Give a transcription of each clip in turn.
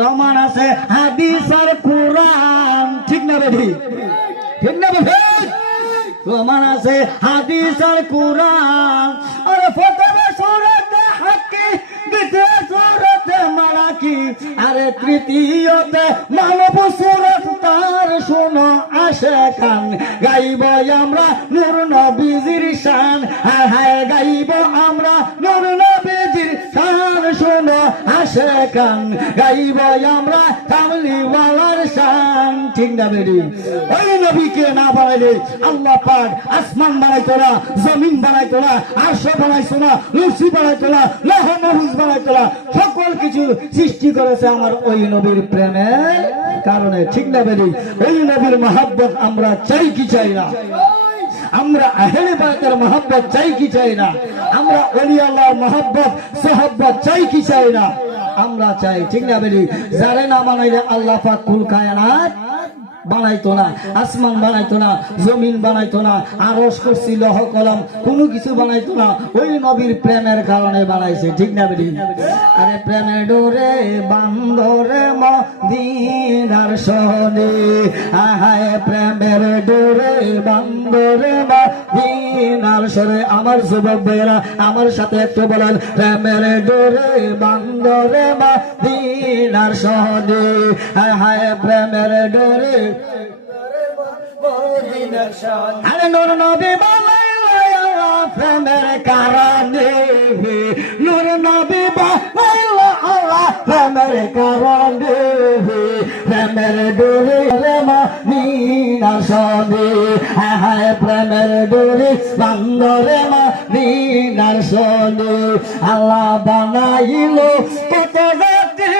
রমান আছে হাদিস আর কোরআন, ঠিক না বেঠি? ঠিক না বেঠি? রমান আছে হাদিস আর কোরআন, আরে ফতোয়া সূরাতে হাক্কি বিতে সূরাতে মালাকি, আরে তৃতীয়তে মানব সূরত তার শোনো আসে কান, গাইব আমরা নূর নবীজির শান, হায় হায় গাইব আমরা নূর নবীজির শান, শোনো আসে কান, গাইব আমরা কামলিওয়ালার শান, ঠিক না বেরি? ওই নবীকে না বানাইলে আল্লাহ পাক আসমান বানাইতো না, জমিন বানাইতো না, আরশ বানাইতো না, লুসি বানাইতো না, লৌহ মাহফুজ বানাইতো না, সকল কিছু সৃষ্টি করেছে আমার ওই নবীর প্রেমের কারণে, ঠিক না বেরি? ওই নবীর মহব্বত আমরা চাই কি চাই না? আমরা আহলে বায়তের মহব্বত চাই কি চাই না? আমরা ওলি আল্লাহর মহব্বত সোহব্বত চাই কি চাই না? আমরা চাই, ঠিক না বেরি? যারে না মানাইলে আল্লাহ পাক কুল কায়নাত বানাইতো না, আসমান বানাইতো না, জমিন বানাইতো না, আরশ কুরসি লৌহ কলম কোনো কিছু বানাইতো না, ওই নবীর প্রেমের কারণে বানাইছে, ঠিক না বেরি? আরে প্রেমের ডোরে বান্দরে মদিনার শহরে, আহায় প্রেমের ডোরে বান্দরে মদিনার শহরে। আমার যুবক ভাইরা আমার সাথে একটু বলেন, প্রেমের ডোরে বান্দরে মদিনার শহরে, আহায় প্রেমের ডোরে। আরে নূর নবী বানাইলো প্রেমের কারণে, নূর নবী বানাইলো আল্লাহ প্রেমের কারণে, প্রেমের ডোরে মদিনার শহরে, হায় প্রেমের ডোরে বান্দরে মদিনার শহরে। আল্লাহ বানাইলো কত জাতি,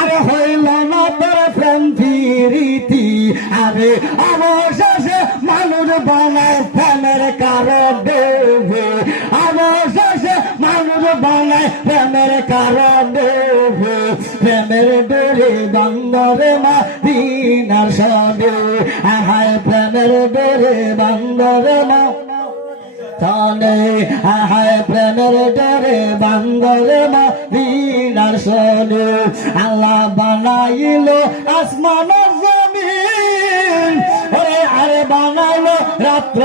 আরে হইল না তোর প্রেম প্রীতি, আরে অবশেষে মানুষ বানায় প্রেমের কারণে, অবশেষে মানুষ বানায় প্রেমের কারণে, প্রেমের ডোরে বান্দরে মদিনার শহরে, হায় প্রেমের ডোরে বান্দরে তানে, হায় প্রেমের ডোরে বান্দরে মদিনার শহরে। আল্লাহ বানাইলো আসমান জমিন, ওরে আরে বানাইলো রাত্র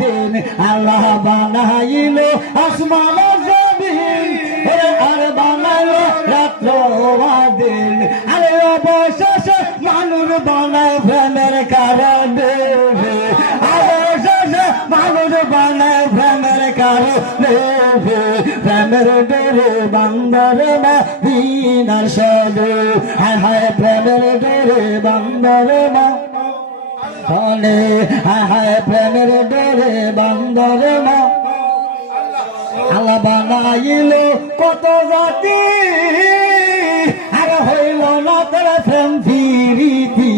দিন, আল্লাহ বানাইলো আসমান জমিন, ওরে আরে বানাইলো রাত্র দিন, আরে অবশেষে মানুষ বানায় প্রেমের কারণে, অবশেষে মানুষ বানায় প্রেমের কারণে, প্রেমের ডোরে বান্দরে মদিনার শহরে, হায় হায় প্রেমের ডোরে বান্দরে মদিনারে, হায় হায় প্রেমের ডোরে বান্দরে আল্লাহ বানাইলো কত জাতি, আরে হইল না তোর প্রেম প্রীতি,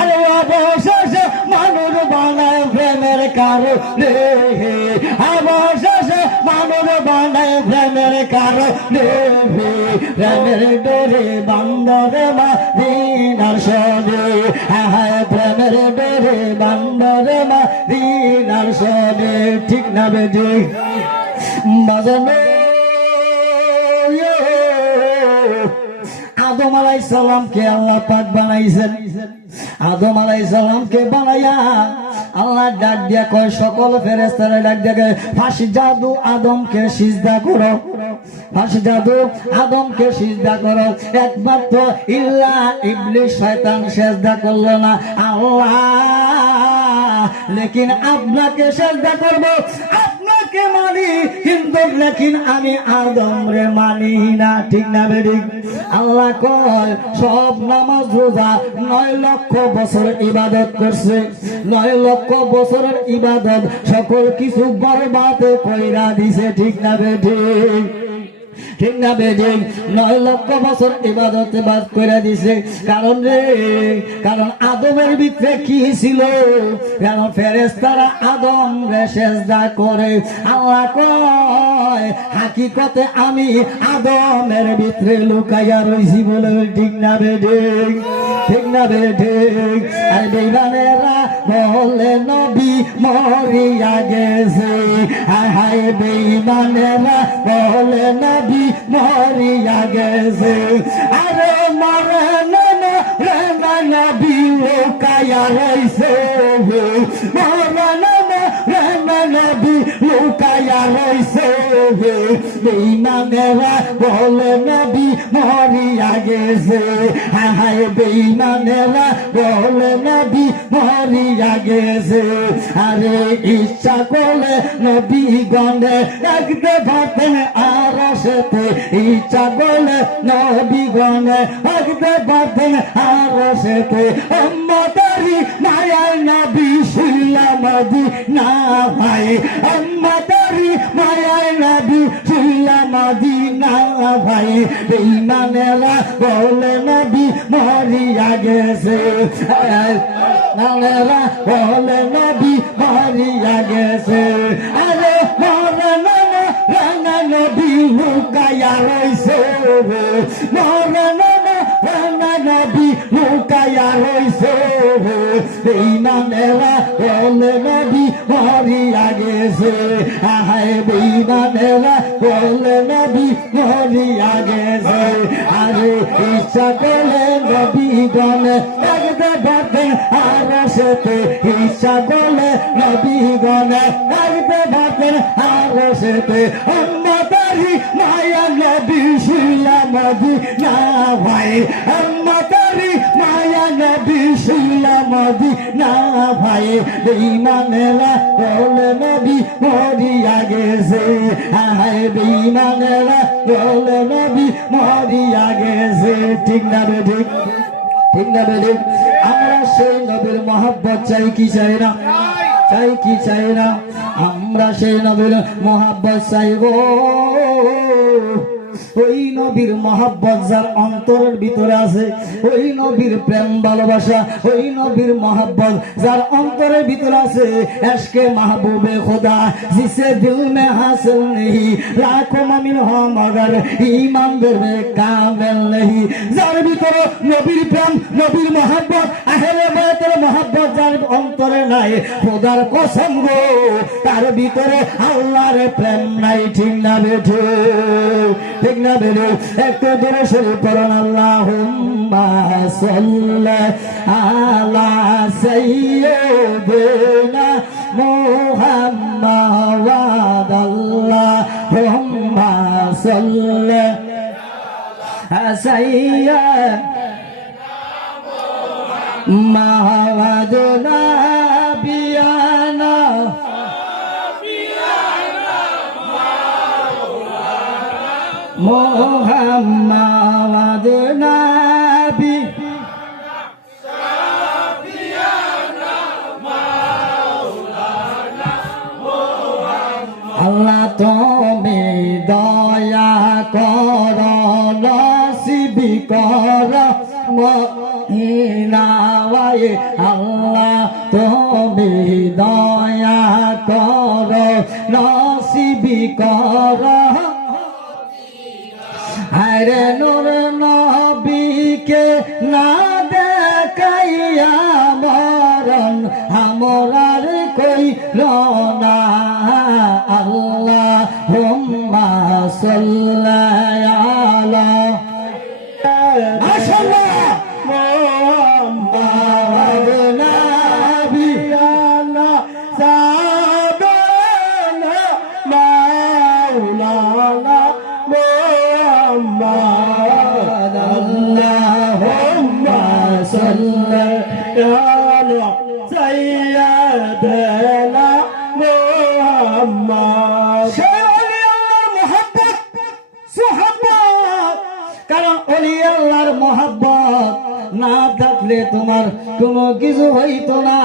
আরে অবশেষে মানুষ বানায় প্রেমের কারণে, অবশেষে মানুষ বানায় প্রেমের কারণে, প্রেমের ডোরে বান্দরে মদিনার শহরে, হায় প্রেমের ডোরে বান্দরে মদিনার শহরে, ঠিক না বেঠি? বাজানো আদম আলাইহিস সালামকে আল্লাহ পাক বানাইছেন, আদম আলাইহিস সালামকে বানাইয়া আল্লাহ ডাক দিয়া কয় সকল ফেরেশতারা ডাক দিয়া ফাঁসি জাদু আদমকে সিজদা করো, ফাঁসি জাদু আদমকে সিজদা করো, একমাত্র ইল্লা ইবলিস শয়তান সিজদা করলো না। আল্লাহ লেকিন আপনাকে সিজদা করব, আপনাকে মানি, কিন্তু লেকিন আমি আদম রে মানি না, ঠিক না বেরি? আল্লাহ কয় সব নামাজ রোজা 9 লক্ষ বছর ইবাদত করছে, 9 লক্ষ বছরের ইবাদত সকল কিছু বরবাদ কইরা দিছে, ঠিক না বেঠি? ঠিক না বেঠি? 9 লক্ষ বছর ইবাদত বাদ করে দিছে, কারণ রে, কারণ আদমের ভিতরে কি ছিল? কারণ ফেরেশতারা আদম রে সিজদা করে। আল্লাহ কয় হাকিকতে আমি আদমের ভিতরে লুকাইয়া রইছি বলে, ঠিক না বেঠি? ঠিক না বেঠি? আর বেঈমানেরা বলে নবী মরিয়া গেছে, হায় হায় বেঈমানেরা বলে নবী মরিয়া গেছে আরে মরে না রে নবী লুকায়া রইছে মরে না রে নবী লুকায়া রইছে বেঈমানেরা বলে নবী মরিয়া গেছে হায় বেঈমানেরা বলে নবী মরিয়া গেছে আরে ইচ্ছা করলে নবী গনে রাখতে পারতেন আরশেতে ইচ্ছা করলে নবী গনে রাখতে পারতেন আরশেতে উম্মতারি মায়ার নবী সুলামদি না ভাই উম্মতারি মায়ার নবী সুলামদি না ভাই বেঈমানেরা বলে নবী মরিয়া গেছে নানেরা বলে নবী মরিয়া গেছে আরে মরে না নবী লুকায়া রইছে মরে না নবী লুকায়া রইছে বেঈমানেরা বলে নবী মরিয়া গেছে হায় বেঈমানেরা বলে নবী মরিয়া গেছে আরে ইচ্ছা করলে নবী গনে রাখতে পারতেন আরশেতে ইচ্ছা করলে নবী গনে রাখতে পারতেন আরশেতে উম্মতারি মায়া নবী সুলামদি না ভাই উম্মতারি মায়া নবী সুলামদি না ভাই বেঈমানেরা বলে নবী মরিয়া গেছে হায় বেঈমানেরা বলে নবী মরিয়া গেছে ঠিক না রে ঠিক ঠিক না রে আমরা সেই নবীর মহব্বত চাই কি চাই না চাই কি চাই না আমরা সেই নবীর মহব্বত চাই গো ওই নবীর মহব্বত যার অন্তরের ভিতরে আছে ওই নবীর প্রেম ভালোবাসা ওই নবীর মহব্বত যার অন্তরের ভিতরে আছে এশকে মাহবুবে खुदा जिसे दिल में हासिल नहीं लाखों मोमिन हो मगर ईमान में कामिल नहीं যার ভিতরে নবীর প্রেম নবীর মহব্বত আহলে বাইতের মহব্বত যার অন্তরে নাই খোদার কসম গো তার ভিতরে আল্লাহর প্রেম নাই ঠিক না বেঠে ঠিক না বেরো একটু দূরে শরীফ পড়ুন আল্লাহুম্মা সাল্লি আলা সাইয়্যিদিনা মুহাম্মাদ আল্লাহুম্মা সাল্লি আলা সাইয়্যিদিনা মুহাম্মাদ নাবিয়ানা মুহাম্মাদ নবী আল্লাহ তুমি দয়া কর নসিব কর মদিনায় আল্লাহ তুমি দয়া কর নসিব কর আরে নূর নবীকে না দেখাইয়া মরণ আমরার কইল না আল্লাহুম্মা সাল্লি আলা মাশাআল্লাহ মুহাম্মাদ নাবিয়ানা সাদানা মাওলানা মুহাম্মাদ আল্লাহুম্মা সাল্লি আলা সাইয়্যিদিনা মুহাম্মাদ কারণ ওলি আল্লাহর মহব্বত না থাকলে তোমার কোনো কিছু হইতো না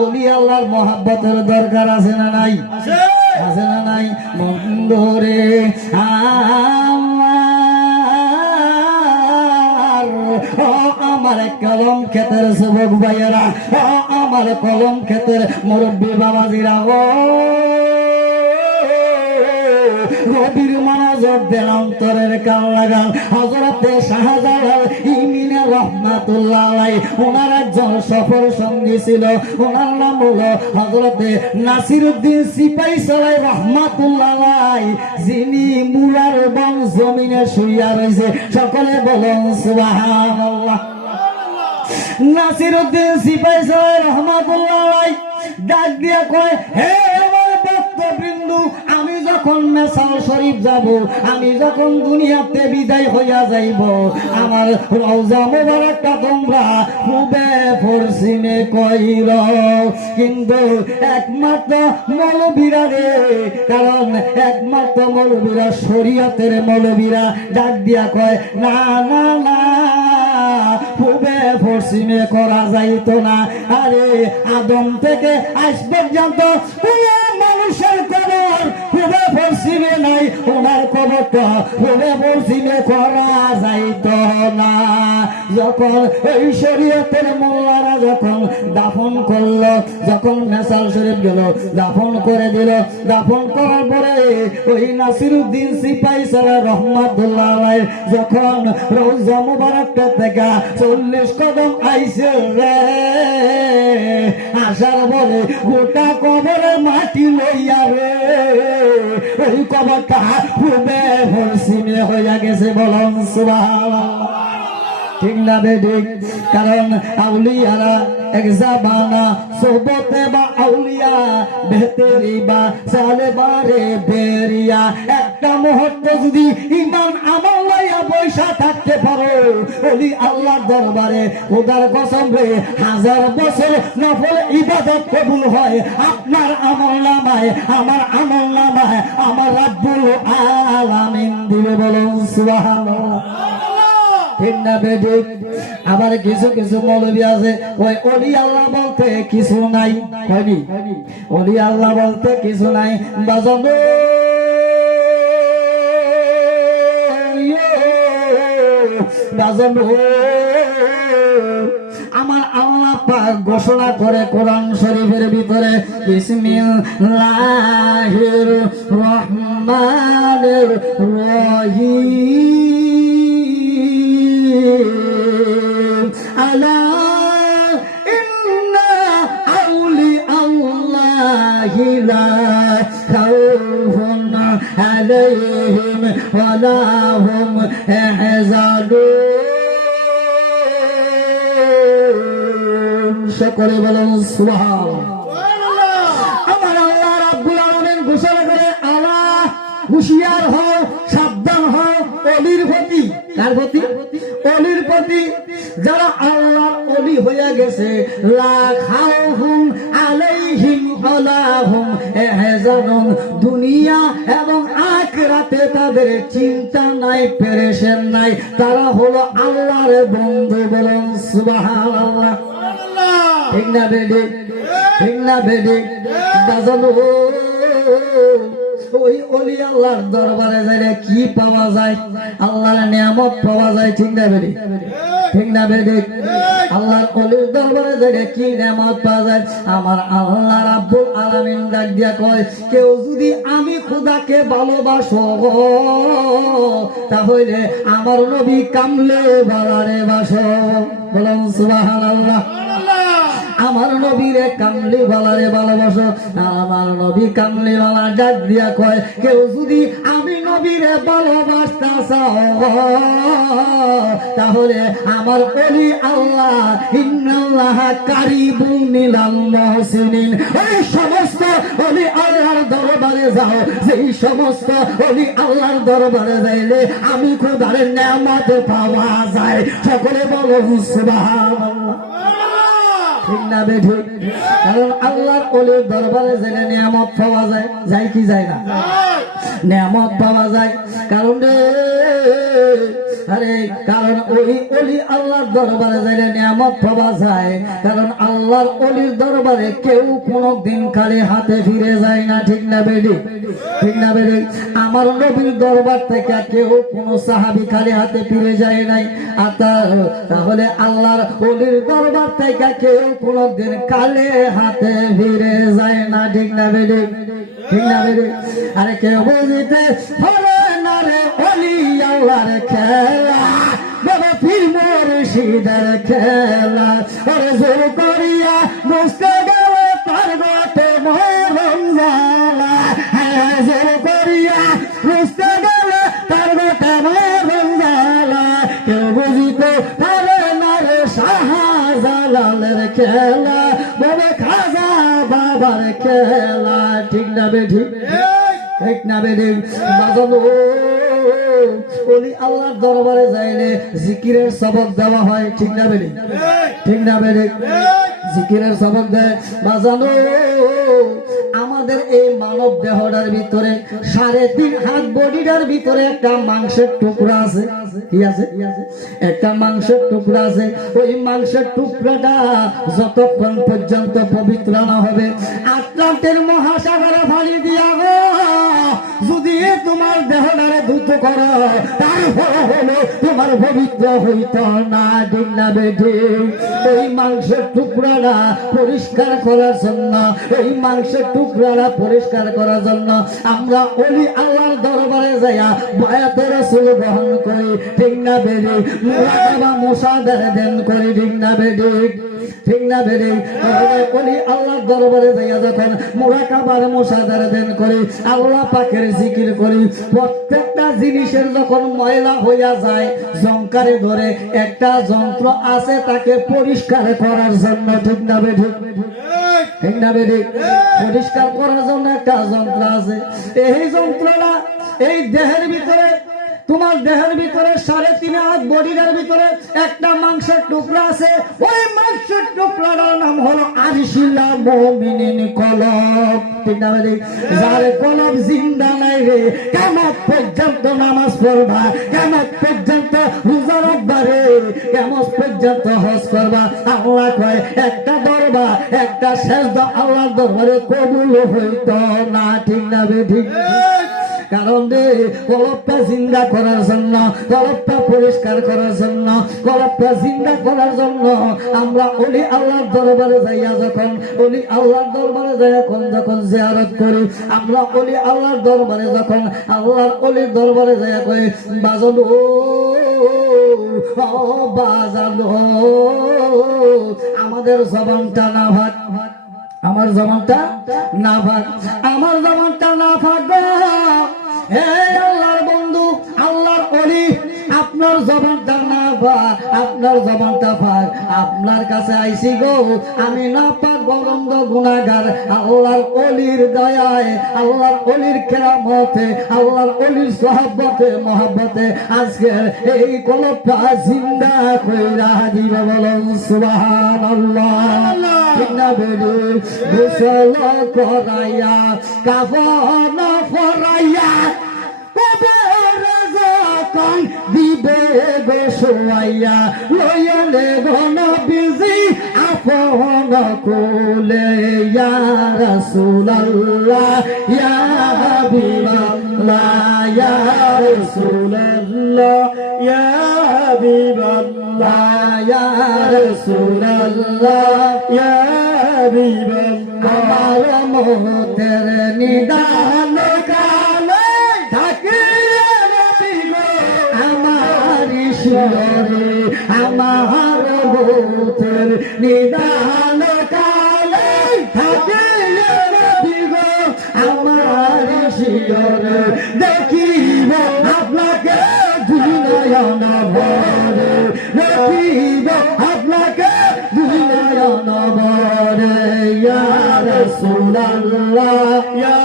ওলি আল্লাহর মহব্বতের দরকার আছে না নাই আছে না নাই বন্ধুরে আমার কলম ক্ষেতের যুবক ভাইয়েরা আমার কলম ক্ষেতের মুরব্বী বাবাজিরা গভীর মনোযোগ মধ্যে অন্তরের কান লাগান। হযরতে শাহজালাল ইমিনে রহমাতুল্লাহ আলাইহি ওনার একজন সফর সঙ্গী ছিল, ওনার নাম হলো হযরতে নাসিরউদ্দিন সিপাহী সালাহ রহমাতুল্লাহ আলাইহি, যিনি মুরার বন জমিনে শুইয়া রয়েছে। সকলে বলুন সুবহানাল্লাহ। নাসিরউদ্দিন সিপাহী সালাহ রহমাতুল্লাহ আলাইহি ডাক দিয়া কয়, হে আমার ভক্তবৃন্দ, আমি যখন মেসাল শরীফ যাব, আমি যখন দুনিয়াতে বিদায় হইয়া যাইব, আমার রওজা মোবারকটা তোমরা পূবে পশ্চিমে কইর। কিন্তু একমাত্র মৌলবীরা রে, কারণ একমাত্র মৌলবীরা শরীয়তের মৌলবীরা ডাক দিয়া কয়, না না না, পূবে পশ্চিমে করা যাইতো না। আরে আদম থেকে আজ পর্যন্ত মানুষের কবর পূবে পশ্চিমে নাই, ওনার কবরটা পূবে পশ্চিমে করা যাইতো না। যখন ওই শরীয়তের মোল্লারা যখন দাফন করলো, যখন মেসাল শরীফ গেল দাফন করে দিল, দাফন করার পরে ওই নাসিরউদ্দিন সিপাহী সালাহ রহমাতুল্লাহ আলাইহি যখন রওজা মুবারকটা থেকে 40 কদম আইছে রে, আসার পরে গোটা কবরে মাটি লইয়া রে, ওই কবরটা পূবে পশ্চিমে হইয়া গেছে। বলুন সুবহানাল্লাহ। ঠিক না বেঠিক? কারণ আউলিয়ারা এক জাবানা সোহবতে বা আউলিয়া বেহতেরি বা সালে বারে বেরিয়া, একটা মুহূর্ত যদি ঈমান আমল লইয়া বৈশা থাকতে পারো ওলি আল্লাহর দরবারে, খোদার কসম রে, 1000 বছর নফল ইবাদত কবুল হয় আপনার আমলনামায়, আমার আমলনামায় আমার রাব্বুল আলামিন দিবে। বলুন সুবহানাল্লাহ। ঠিক না বেঠিক? আবার কিছু কিছু মৌলবী আছে ওই ওলি আল্লাহ বলতে কিছু নাই, হয়নি? ওলি আল্লাহ বলতে কিছু নাই। বাজাবো বাজাবো, আমার আল্লাহ পাক ঘোষণা করে কোরআন শরীফের ভিতরে, বিসমিল্লাহির রহমানির রহিম, আলা ইন্না আউলিয়াল্লাহি লা খাউফুন আলাইহিম ওয়া লা হুম ইয়াহজানুন। সকলে বলুন সুবহানাল্লাহ। আমার আল্লাহ রাব্বুল আলামিন ঘোষণা করে, আলা হুঁশিয়ার হও, সাবধান হও অলির প্রতি। কার প্রতি? অলির প্রতি। যারা আল্লাহর অলি হইয়া গেছে, লা খাউফুন আলাইহিম ওয়া লা হুম ইয়াহজানুন, দুনিয়া এবং আখিরাতে তাদের চিন্তা নাই, পেরেশান নাই, তারা হলো আল্লাহর বন্ধু। বলুন সুবহানাল্লাহ। ঠিক না বেঠিক? ঠিক না বেঠিক? বাজানো ওই ওলি আল্লাহর দরবারে যাইলে কি পাওয়া যায়? আল্লাহর নিয়ামত পাওয়া যায়। ঠিক না বেঠিক? ঠিক না বেঠিক? আল্লাহর ওলির দরবারে যাইলে কি নিয়ামত পাওয়া যায়? আমার আল্লাহ রাব্বুল আলামিন ডাক দিয়া কয়, কেউ যদি আমি খোদাকে ভালোবাসো তাহলে আমার নবী কামলে বালারে বাসো। বলুন সুবহানাল্লাহ। আমার নবীরে কামলি বালারে ভালোবাসো। আমার নবী কামলি বালা ডাক দিয়া কয়, কেউ যদি আমি নবীরে ভালোবাসতে চাও তাহলে আমার ওলি আল্লাহ, ইন্নাল্লাহ কারিবুন মিনাল মুহসিনিন, ওই সমস্ত ওলি আল্লাহর দরবারে যাও, যেই সমস্ত ওলি আল্লাহর দরবারে যাইলে আমি খোদার নিয়ামত পাওয়া যায়। সকলে বলুন সুবহানাল্লাহ। ঠিক না বেঠিক? কারণ আল্লাহর ওলির দরবারে গেলে নিয়ামত পাওয়া যায়। যায় কি যায় না? নিয়ামত পাওয়া যায়। কারণ আরে কারণ ওই ওলি আল্লাহর দরবারে গেলে নিয়ামত পাওয়া যায়। কারণ আল্লাহর ওলির দরবারে কেউ কোনোদিন খালি হাতে ফিরে যায় না। ঠিক না বেঠিক? ঠিক না বেঠিক? আমার নবীর দরবার থেকে কেউ কোন সাহাবী খালি হাতে ফিরে যায় নাই। আর তাহলে আল্লাহর ওলির দরবার থেকে কেউ কোনদিন কালে হাতে ফিরে যায় না। ঠিক না বেঠিক? ঠিক না বেঠিক? আরে কেউ বুঝিতে পারে না রে আল্লাহর খেলা বাবা পীর মুর্শিদের খেলা ওরে জোর করিয়া মুছতে গেলে তার গোটে মরণ জ্বালা জোর করিয়া মুছতে গেলে তার গোটে মরণ জ্বালা কেউ বুঝিতে পারে না রে শাহজালালের খেলা বাবা খাজা বাবার খেলা ঠিক না বেঠি ঠিক না বেঠি বাজানো ওলি আল্লাহর দরবারে যাইলে জিকিরের সবক দেওয়া হয় ঠিক না বেঠি ঠিক না বেঠি জিকিরের সবক দেয় বাজানো আমাদের এই মানব দেহটার ভিতরে 3.5 হাত বডিটার ভিতরে একটা মাংসের টুকরা আছে কি আছে একটা মাংসের টুকরা আছে ওই মাংসের টুকরাটা যতক্ষণ পর্যন্ত পবিত্র না হবে আটলান্টের মহাসাগরে ফালি দিয়া গো যদি তোমার দেহটারে ধুত করো তারপরে হলো তোমার পবিত্র হইত না ঠিক না বেঠি ওই মাংসের টুকরাটা পরিষ্কার করার জন্য এই মাংসের টুকরাটা পরিষ্কার করার জন্য আমরা ওলি আল্লাহর দরবারে যাইয়া বায়াতে রাসূল গ্রহণ করি ঠিক না বেঠি মুরাকাবা মুসাদার দেন করি ঠিক না বেঠি ঠিক না বেঠি ওলি আল্লাহর দরবারে যাইয়া যখন মুরাকাবার মুসাদার দেন করি আল্লাহ পাকের জিকির করি প্রত্যেকটা জিনিসের যখন ময়লা হইয়া যায় জঙ্কারে ধরে একটা যন্ত্র আছে তাকে পরিষ্কার করার জন্য ঠিক না বেঠি ঠিক না বেঠি পরিষ্কার করার জন্য একটা যন্ত্র আছে এই যন্ত্রটা এই দেহের ভিতরে তোমার দেহের ভিতরে 3.5 হাত বডির ভিতরে একটা মাংসের টুকরা আছে ওই মাংসের টুকরাটার নাম হলো আরশিলা মুমিনিন কলব ঠিক না বেঠি যার কলব জিন্দা নাই রে কিয়ামত পর্যন্ত নামাজ পড়বা কিয়ামত পর্যন্ত রোজা রাখবা রে কিয়ামত পর্যন্ত হজ করবা আল্লাহ কয় একটা দরবার একটা সেজদা আল্লাহর দরবারে কবুল হইত না ঠিক না বেঠি কারণ রে কলবটা জিন্দা করার জন্য কলবটা পরিষ্কার করার জন্য কলবটা জিন্দা করার জন্য আমরা ওলি আল্লাহর দরবারে যাইয়া যখন ওলি আল্লাহর দরবারে যাইয়া যখন জিয়ারত করি আমরা ওলি আল্লাহর দরবারে যখন আল্লাহর ওলির দরবারে যাইয়া কই বাজানো ও বাজানো আমাদের জবানটা না ভাগ আমার জবানটা না ভাগ আমার জবানটা না ভাগ হে আল্লাহর বন্ধু আল্লাহর ওলি আপনার জবানটা না ভাগ আপনার জবানটা ভাগ আপনার কাছে আইছি গো আমি না পাক গরন্দ গুনাহগার আল্লাহর ওলির দয়ায় আল্লাহর ওলির কেরামতে আল্লাহর ওলির সোহবতে মহব্বতে আজকে এই কলবটা জিন্দা কইরা দিবে বলেন সুবহানাল্লাহ ঠিক না বেঠি গোসল করাইয়া কাফন পরাইয়া যখন দিবে গো শোয়াইয়া লইলে ঘন বিজি আপন কোলে ইয়া রাসূলুল্লাহ ইয়া হাবিবাল্লাহ ইয়া রাসূলুল্লাহ ইয়া হাবিবাল্লাহ ইয়া রাসূলুল্লাহ ইয়া হাবিবাল্লাহ আমার মতের নিদান কালে থাকিয়ে নবী গো আমার ঈশ্বরে আমার মতের নিদান কালে থাকিয়ে নবী গো আমার ঈশ্বরে দেখিব আপনাকে দুনিয়ায় না ভরে দেখিব আপনাকে দুনিয়ায় না ভরে ইয়া রাসূলুল্লাহ ইয়া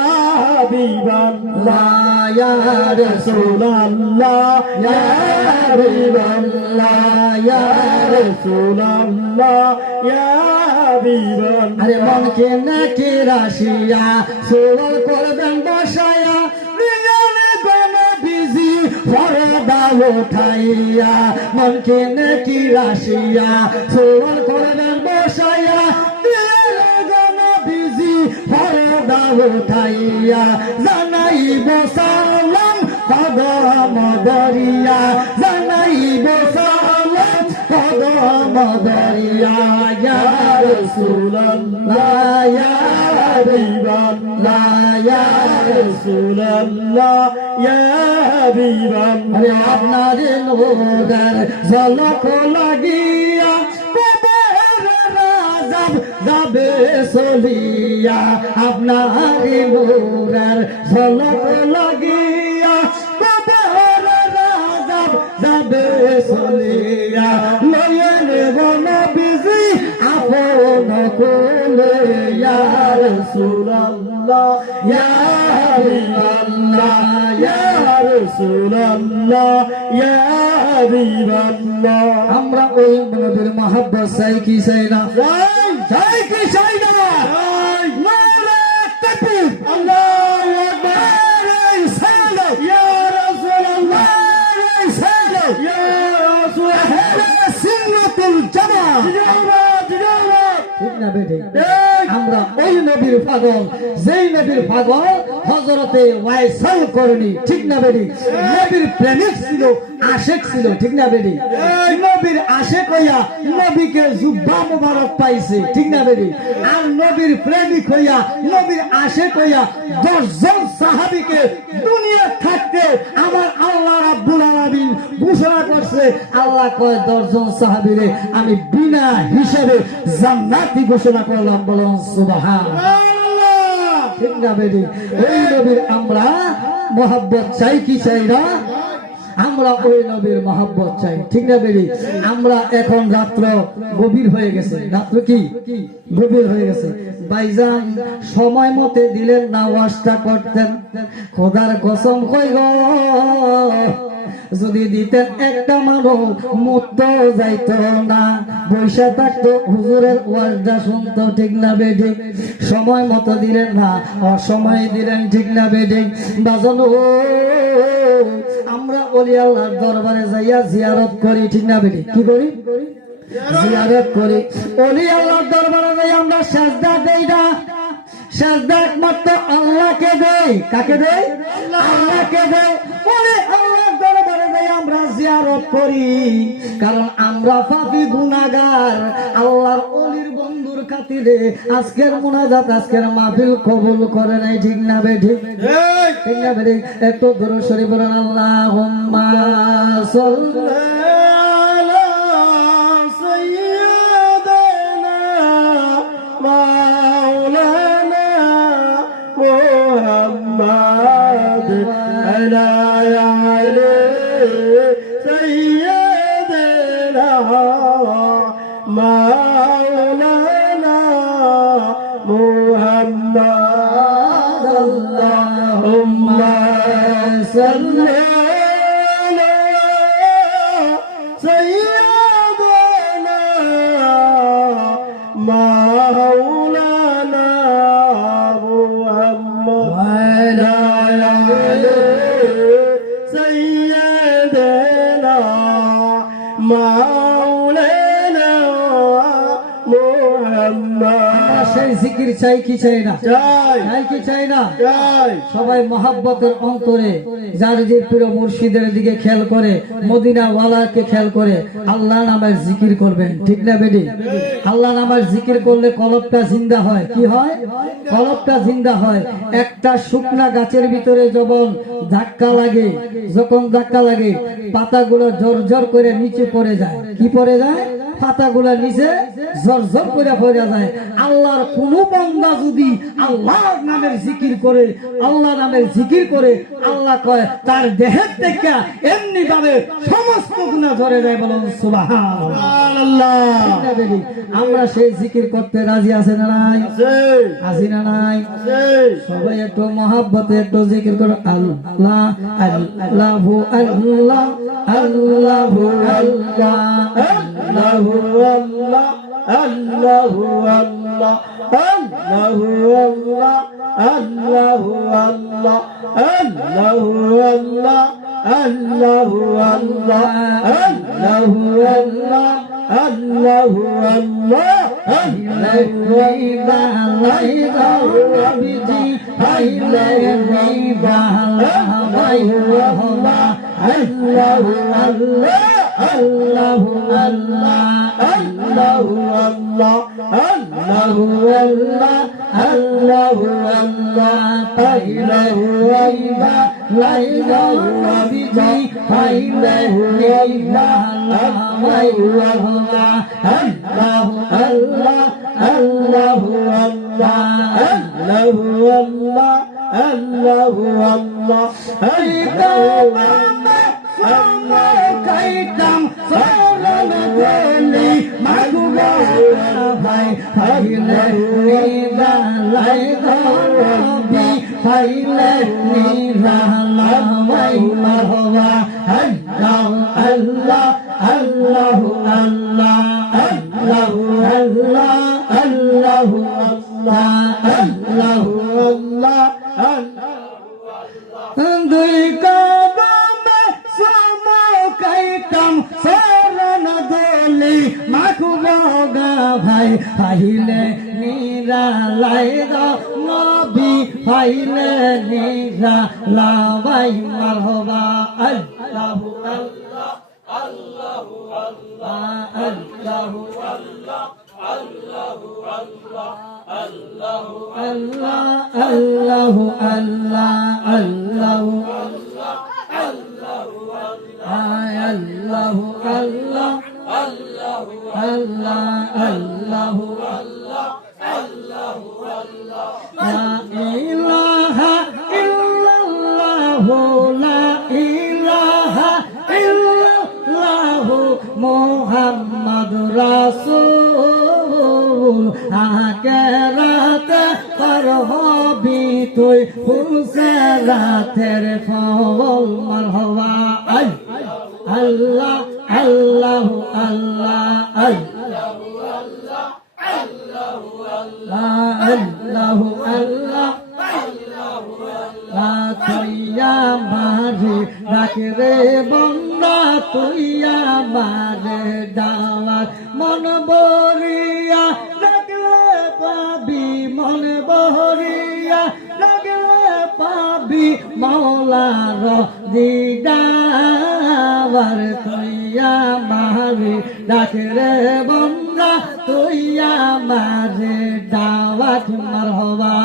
হাবিবাল্লাহ ইয়া রাসূলুল্লাহ ইয়া হাবিবাল্লাহ ইয়া রাসূলুল্লাহ ইয়া হাবিবাল্লাহ আরে মনকে নাকি রাশিয়া সোল করবেন বসায়া পরদা উঠাইয়া মনকে নাকি রাশিয়া সোল করবেন বসাইয়া বিজি পরদা উঠাইয়া জানাইব সালাম কদম দরিয়া জানাইব সালাম কদম দরিয়া রাসূলুল্লাহ ইয়া হাবিবাল্লাহ ইয়া রাসূলুল্লাহ ইয়া হাবিবাল্লাহ আরে আপনার নূরের ঝলক লাগিয়া যাবে চলিয়া আপনার নূরের ঝলক লাগিয়া যাবে চলিয়া লয়ে নেব নবীজি আপন কোলে ইয়া রাসূলুল্লাহ ইয়া হাবিবাল্লাহ ইয়া রাসূলুল্লাহ ইয়া হাবিবাল্লাহ আমরা ওই নবীর মহব্বত চাই কি চাই না চাই কি চাই না নারে তাকবীর আল্লাহু আকবার সাল্লাল্লাহু ইয়া রাসূলুল্লাহ ইয়া রাসূলুল্লাহ সুন্নাতুল জামাত ঠিক না বেটে আমরা ওই নবীর পাগল যেই নবীর পাগল হযরতে ওয়াইসাল করনি ঠিক না বেটি নবীর প্রেমিক ছিল আশিক ছিল ঠিক না বেটি নবীর আশিক হইয়া নবীকে জুব্বা মোবারক পাইছে ঠিক না বেটি আর নবীর প্রেমিক হইয়া নবীর আশিক হইয়া 10 জন সাহাবীকে দুনিয়া থাকতে আমার আল্লাহ রাব্বুল আলামিন ঘোষণা করছে আল্লাহ কয় 10 জন সাহাবীরে আমি বিনা হিসাবে জান্নাতি ঘোষণা করলাম বলুন সুবহানাল্লাহ ঠিক না বেটি ওই নবীর আমরা মহব্বত চাই কি চাই না আমরা ওই নবীর মহব্বত চাই ঠিক না বেটি আমরা এখন রাত্র গভীর হয়ে গেছে রাত্র কি গভীর হয়ে গেছে ভাইজান সময় মতে দিলেন না ওয়াজটা করতেন খোদার কসম কই গো যদি দিতেন একটা মানুষ মুক্ত যাইত না বৈশা থাকতো হুজুরের ওয়াজটা শুনতো ঠিক না বেটি সময় মতো দিলেন না অসময় দিলেন ঠিক না বেটি বাজানো আমরা ওলি আল্লাহর দরবারে যাইয়া জিয়ারত করি ঠিক না বেটি কি করি জিয়ারত করি ওলি আল্লাহর দরবারে যাই আমরা সাজদা দেই না সাজদা একমাত্র আল্লাহকে দেই কাকে দেই আল্লাহকে দেই ওলি আল্লাহর দরবারে যাই আমরা জিয়ারত করি কারণ আমরা পাপী গুনাহগার আল্লাহর ওলির বন্ধুর খাতিরে আজকের মুনাজাত আজকের মাহফিল কবুল করে নাই ঠিক না বেটি ঠিক না বেটি একটু দরুদ শরীফ পড়ুন আল্লাহুম্মা সাল্লি আলা সাইয়্যিদিনা মাওলানা মুহাম্মদ আলা আলি সাইয়্যিদিনা মাওলানা মুহাম্মদ আল্লাহুম্মা সাল্লি আলা সাইয়্যিদিনা মাওলানা মুহাম্মদ আলা আলি সাইয়্যিদিনা মাওলানা মুহাম্মদ সেই জিকির চাই কি চাই না চাই কি চাই না চাই সবাই মহব্বতের অন্তরে যার যে প্রিয় মুর্শিদের দিকে খেয়াল করে মদিনা ওয়ালাকে খেয়াল করে আল্লাহ নামের জিকির করবেন ঠিক না বেটি আল্লাহ নামের জিকির করলে কলবটা জিন্দা হয় কি হয় কলবটা জিন্দা হয় একটা শুকনা গাছের ভিতরে যখন ধাক্কা লাগে পাতাগুলো জর্জর করে নিচে পড়ে যায় কি পড়ে যায় পাতাগুলা নিচে জর্জর করে পড়ে যায় আল্লাহর কোন বান্দা যদি আল্লাহর নামের জিকির করে আল্লাহ নামের জিকির করে আল্লাহ কয় তার দেহের থেকে এমনি ভাবে সমস্ত গুনাহ ধরে যায় বলুন সুবহানাল্লাহ আমরা সেই জিকির করতে রাজি আছে না নাই আছি না নাই সবাই একটু মহব্বতে একটু জিকির করো আল্লাহ আল্লাহু আল্লাহ আল্লাহু আল্লাহ আল্লাহু আল্লাহ আল্লাহু আল্লাহ আল্লাহু আল্লাহ আল্লাহু আল্লাহ আল্লাহু আল্লাহ আল্লাহু আল্লাহ আল্লাহু আল্লাহ আল্লাহু আল্লাহ আল্লাহু আল্লাহ আল্লাহু আল্লাহ আল্লাহু আল্লাহ আল্লাহু আল্লাহ ইলাহু আল্লাহ লা ইলাহা বিজি ইলাহু ইল্লাল্লাহ আল্লাহু আল্লাহ আল্লাহু আল্লাহ আল্লাহু আল্লাহ আল্লাহু আল্লাহ কাইতাম সরল বলি মাগুলা ভাই ফাইলে নিরা লাই গবি ফাইলে নিরা লাই মারওয়া আল্লাহ আল্লাহ আল্লাহু আল্লাহ আল্লাহু আল্লাহ আল্লাহু আল্লাহ আল্লাহু আল্লাহ দুই কদমে সমকাইতাম শরণ দলি মাখুবগা ভাই ফাইলে নিরা লাই নবী ফাইলে নিরা লাওয়াই মারহাবা আল্লাহু আল্লাহ আল্লাহু আল্লাহ আল্লাহু আল্লাহ আল্লাহু আল্লাহ আল্লাহু আল্লাহ আল্লাহু আল্লাহ আল্লাহু আল্লাহ আল্লাহু আল্লাহ আল্লাহু আল্লাহ আল্লাহু আল্লাহ আল্লাহু আল্লাহ লা ইলাহা ইল্লাল্লাহ লা ইলাহা ইল্লাল্লাহ মুহাম্মাদুর রাসূল আকেরাতে পার হবি তুই ফুলসেরাতের ফল মারহাবা আল্লাহ আল্লাহু আল্লাহ আল্লাহু আল্লাহ আল্লাহু আল্লাহ আল্লাহু আল্লাহ আল্লাহু আল্লাহ তুইয়া মারে ডাকে রে বন্দা তুইয়া মারে দাওয়াত মন বরিয়া ডাকলে পাবি মন বরিয়া ডাকলে পাবি মাওলার দিদার তুইয়া মারে ডাকে রে বন্দা তুইয়া মারে দাওয়াত মারহাবা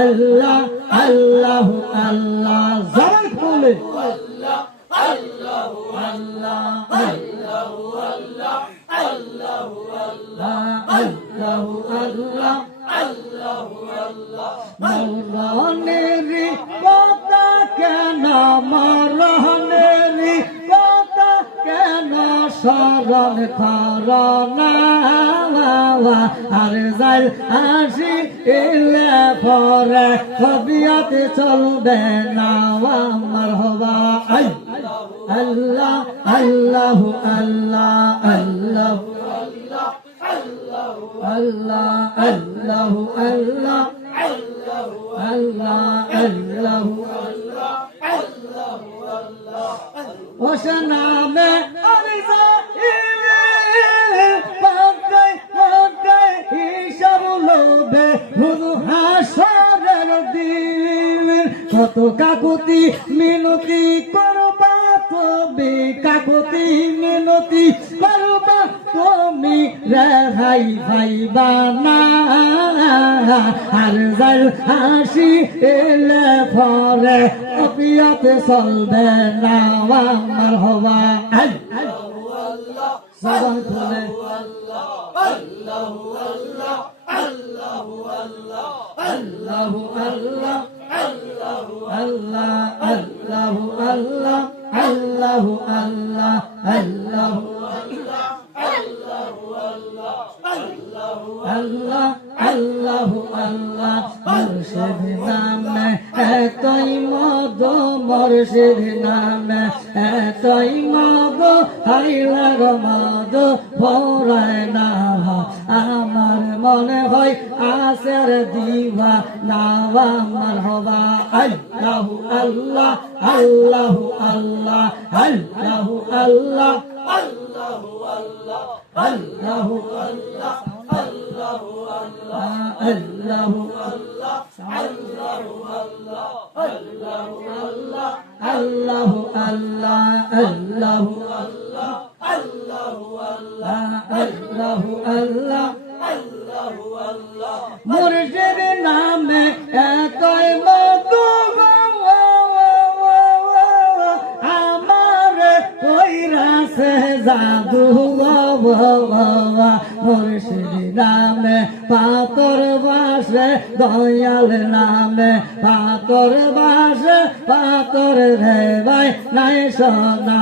আল্লাহ আল্লাহু আল্লাহ জবান খুলে আল্লাহ আল্লাহু আল্লাহ আল্লাহু আল্লাহ আল্লাহু আল্লাহ আল্লাহু আল্লাহ আল্লাহু আল্লাহ মরণেরি কথা কেন মরণেরি কথা কেন শরণ করনা আর যাই আসি এলে পরে সবিয়াতে চলবে না মারহাবা আল্লাহ আল্লাহু আল্লাহ আল্লাহু আল্লাহ আল্লাহ আল্লাহু আল্লাহ আল্লাহ আল্লাহু আল্লাহ আল্লাহু আল্লাহ ওস নামে হিসাব লোবে হাসরের দিন কত কাকুতি মিনতি করবা তুমি কাকুতি মিনতি করবা তুমি রেহাই পাইবা না আর যাই হাসি এলে পরে অপিয়াতে চলবে না মারহাবা জবান খুলে আল্লাহু আল্লাহ আল্লাহু আল্লাহ আল্লাহু আল্লাহ আল্লাহু আল্লাহ আল্লাহু আল্লাহ আল্লাহু আল্লাহ আল্লাহু আল্লাহ আল্লাহু আল্লাহ আল্লাহু আল্লাহ আল্লাহু আল্লাহ মুর্শিদ নামে এতই মদ মুর্শিদ নামে এতই মদ হাইলা গো মদ পরায় না আমার মনে হয় আসের দিবা নাওয়া মারহাবা আল্লাহু আল্লাহ আল্লাহু আল্লাহ আল্লাহু আল্লাহ আল্লাহু আল্লাহ আল্লাহু আল্লাহ আল্লাহু আল্লাহ আল্লাহু আল্লাহ আল্লাহু আল্লাহ আল্লাহু আল্লাহ আল্লাহু আল্লাহ আল্লাহু আল্লাহ আল্লাহু আল্লাহ মুর্শিদ নামে এতই মধু আমার কইরাছে জাদু মুর্শিদ নামে পাতর বাসে দয়াল নামে পাতর বাসে পাতর রে ভাই নাই সোনা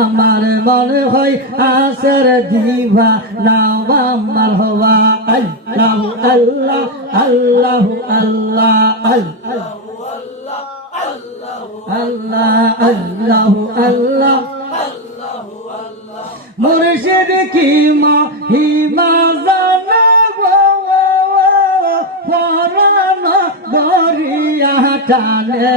আমার মনে হয় আসর দিবা নাও আমার হওয়া আল্লাহ আল্লাহ আল্লাহ আল্লাহ আল্লাহ আল্লাহ আল্লাহ মুর্শিদ কি মহিমা জানা পরাণ দরিয়া টানে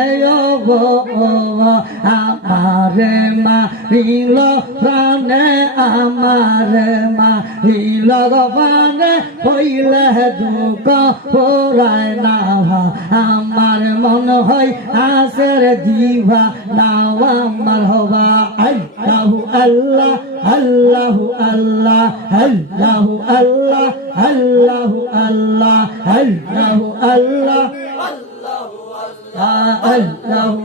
আমারে মারিল প্রাণে আমারে মারিল প্রাণে হইলে দুঃখ পোড়ায় না আমার মন হয় আসের দিবা নাও আমার হবা আল্লাহু আল্লাহ আল্লাহু আল্লাহ আল্লাহু আল্লাহ আল্লাহু আল্লাহ আল্লাহু আল্লাহ আল্লাহু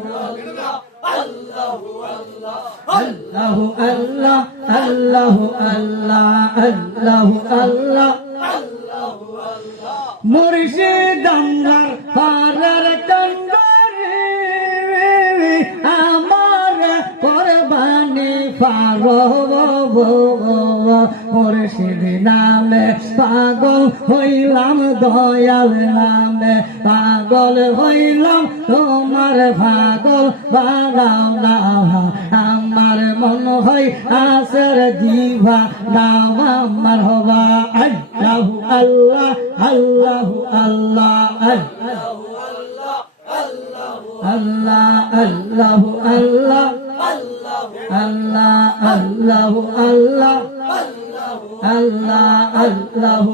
আল্লাহু আল্লাহ আল্লাহু আল্লাহ আল্লাহু আল্লাহ মুর্শিদ আমরার পারার কান্ডারে আমার কোরবানি পারো মুর্শিদ নামে পাগল হইলাম দয়াল নামে পাগল হইলাম তোমার পাগল বানাও না আমার মন হয় আসর দিবা নাও আমার হবা আল্লাহু আল্লাহ আল্লাহু আল্লাহ আল্লাহ আল্লাহু আল্লাহ আল্লাহ আল্লাহু আল্লাহ আল্লাহ আল্লাহু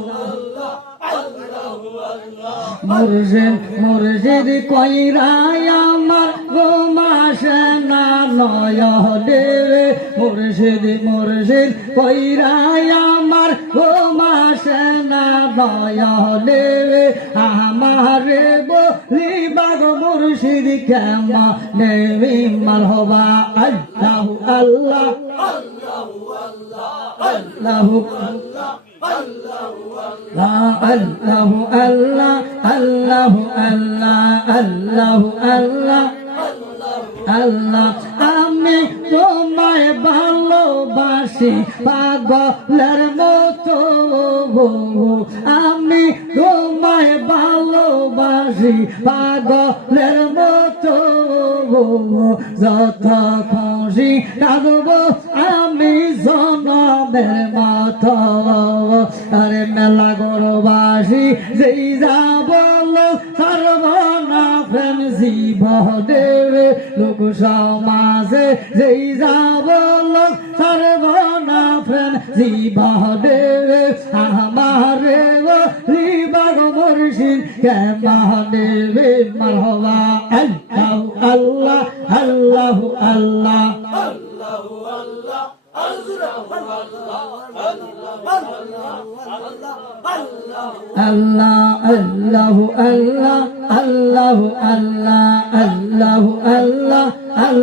মুর্শিদ মুর্শিদ কইরায় আমার গোমাসে না নয়নে মুর্শিদ মুর্শিদ কইরায় আমার গোমাসে না নয়নে আমারে বলিবাগ মুর্শিদ কেমনে মারহাবা আল্লাহু আল্লাহ আল্লাহু আল্লাহু আল্লাহ আল্লাহু আল্লাহ আল্লাহু আল্লাহ আল্লাহ আমি তোমায় ভালোবাসি পাগলের মতো আমি তোমায় ভালোবাসি পাগলের মতো যত খুশি থাকব আমি জনমের মতো আরে মেলা গরবাসী যেই যাব সর্বনা প্রেম জীবনে লোক সমাজে যেই যাব সর্বনা প্রেম জীবনে আমারে লিবাগ মুর্শিদ কেমনে মারহাবা আল্লাহ আল্লাহ আল্লাহ আল্লাহ আল্লাহু আল্লাহ আল্লাহু আল্লাহ আল্লাহু আল্লাহ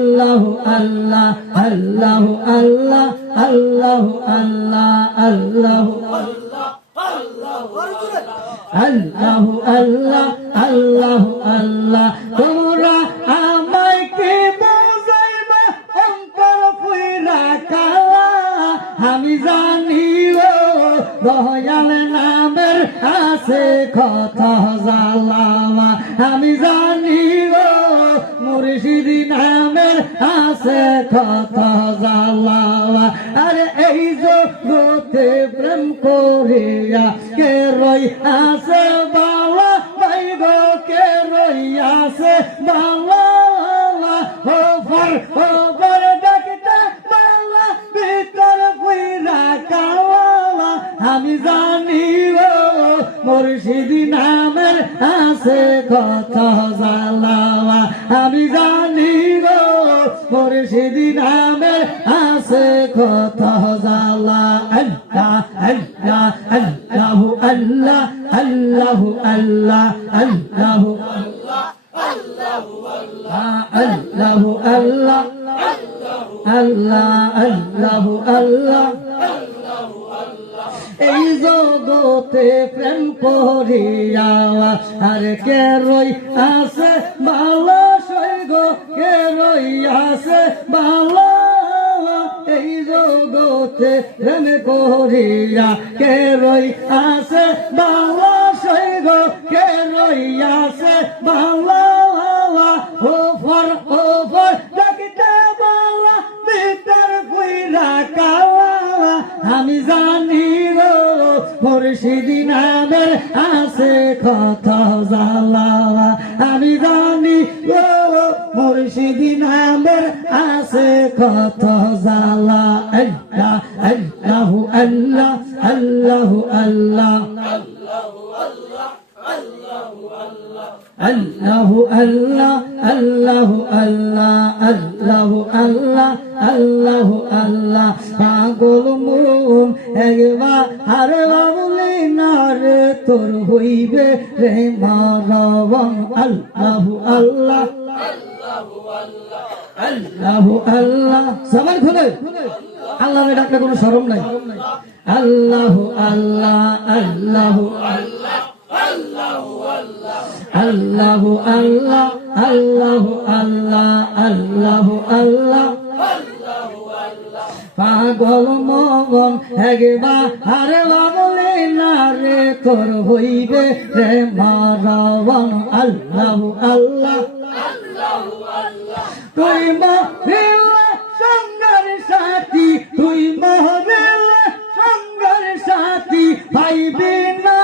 আল্লাহু আল্লাহ আল্লাহু আল্লাহ আল্লাহু আল্লাহ আল্লাহু আল্লাহু আল্লাহ আল্লাহু আল্লাহ তোমরা আমায় কি বুঝাইবা অন্তর পুইরা কালা আমি জানি দয়াল নামের আছে কথা জালামা আমি জানি মুর্শিদ নামের আছে কথা জালামা আরে এই জগতে প্রেম করিয়া কে রই আছে বালা ভাই গো কে রই আছে বালা ওপর ডাকতে বালা ভিতর পুইরা কাওয়ালা আমি জানি মুর্শিদ নামের আছে কথা জালাওয়া আমি জানি মুর্শিদ নামের আছে আছে কত জ্বালা আল্লাহ আল্লাহ আল্লাহু আল্লাহ আল্লাহু আল্লাহ আল্লাহু আল্লাহু আল্লাহ আল্লাহ আল্লাহু আল্লাহ এই জগতে প্রেম করিয়া আর কে রই আছে ভালো সৈগ কে রই আছে ভালো এই জগতে প্রেম করিয়া কে রই আছে ভালো সৈগ কে রই আছে ভালো ওপর ওপর দেখিতে ভালো ভিতর পুইরা কাওয়া আমি জানি মুর্শিদি নামের আছে কত জ্বালা আমি জানি মুর্শিদি নামের আছে কত জ্বালা আল্লাহ আল্লাহু আল্লাহ আল্লাহু আল্লাহ আল্লাহু আল্লাহ আল্লাহু আল্লাহ আল্লাহু আল্লাহ আল্লাহু আল্লাহ পাগল মন একবার আর বাবুলি না রে তোর হইবে রে মারবন আল্লাহু আল্লাহ আল্লাহু আল্লাহ সবার খুলে আল্লাহরে ডাকলে কোনো শরম নাই আল্লাহু আল্লাহ আল্লাহু আল্লাহ আল্লাহু আল্লাহ আল্লাহু আল্লাহ আল্লাহু আল্লাহ পাগল মগন একবার আরে বাবলে না রে তোর হইবে রে মারবন আল্লাহু আল্লাহ তুই মহিলা সঙ্গের সাথী তুই মহিলা সঙ্গের সাথী পাইবি না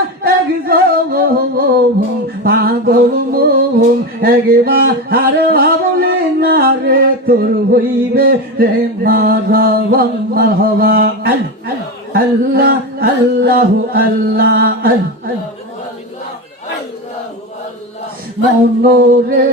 পাগল মোহন একবার আর ভাবলে না রে তোর হইবে রে মারবন মারহাবা আল্লাহ আল্লাহু আল্লাহ মনোরে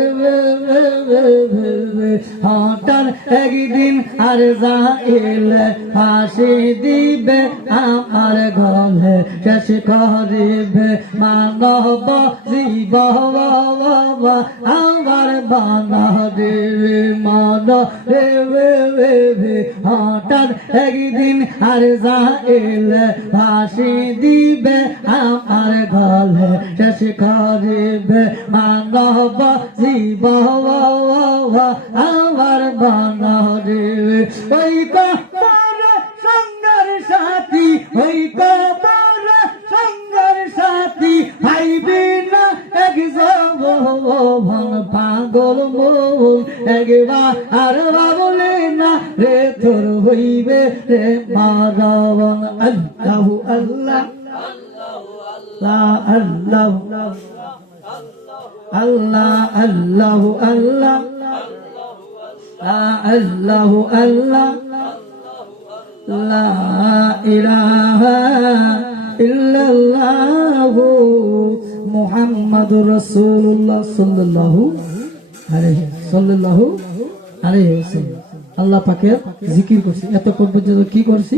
হঠাৎ একদিন আর যাইলে ফাঁসি দিবে আমার গলে শেষ করিবে মানব জীব আমার বানারে মন রে হঠাৎ একদিন আর যাইলে ফাঁসি দিবে আমার গলে শেষ করিবে মানব জীব আমার বানারে ওই কবর সঙ্গের সাথী ওই কবর সঙ্গের সাথী পাইবি না এক যৌবন পাগল মন একবার আর বাবলে না রে তোর হইবে রে মারবন আল্লাহু আল্লাহ আল্লাহ আল্লাহ আল্লাহু আল্লাহ আল্লাহু আল্লাহ লা ইলাহা ইল্লাল্লাহু মুহাম্মাদুর রাসূলুল্লাহ সাল্লাল্লাহু আলাইহি ওয়াসাল্লাম আল্লাহ পাকের জিকির করছি এতক্ষণ পর্যন্ত কি করছি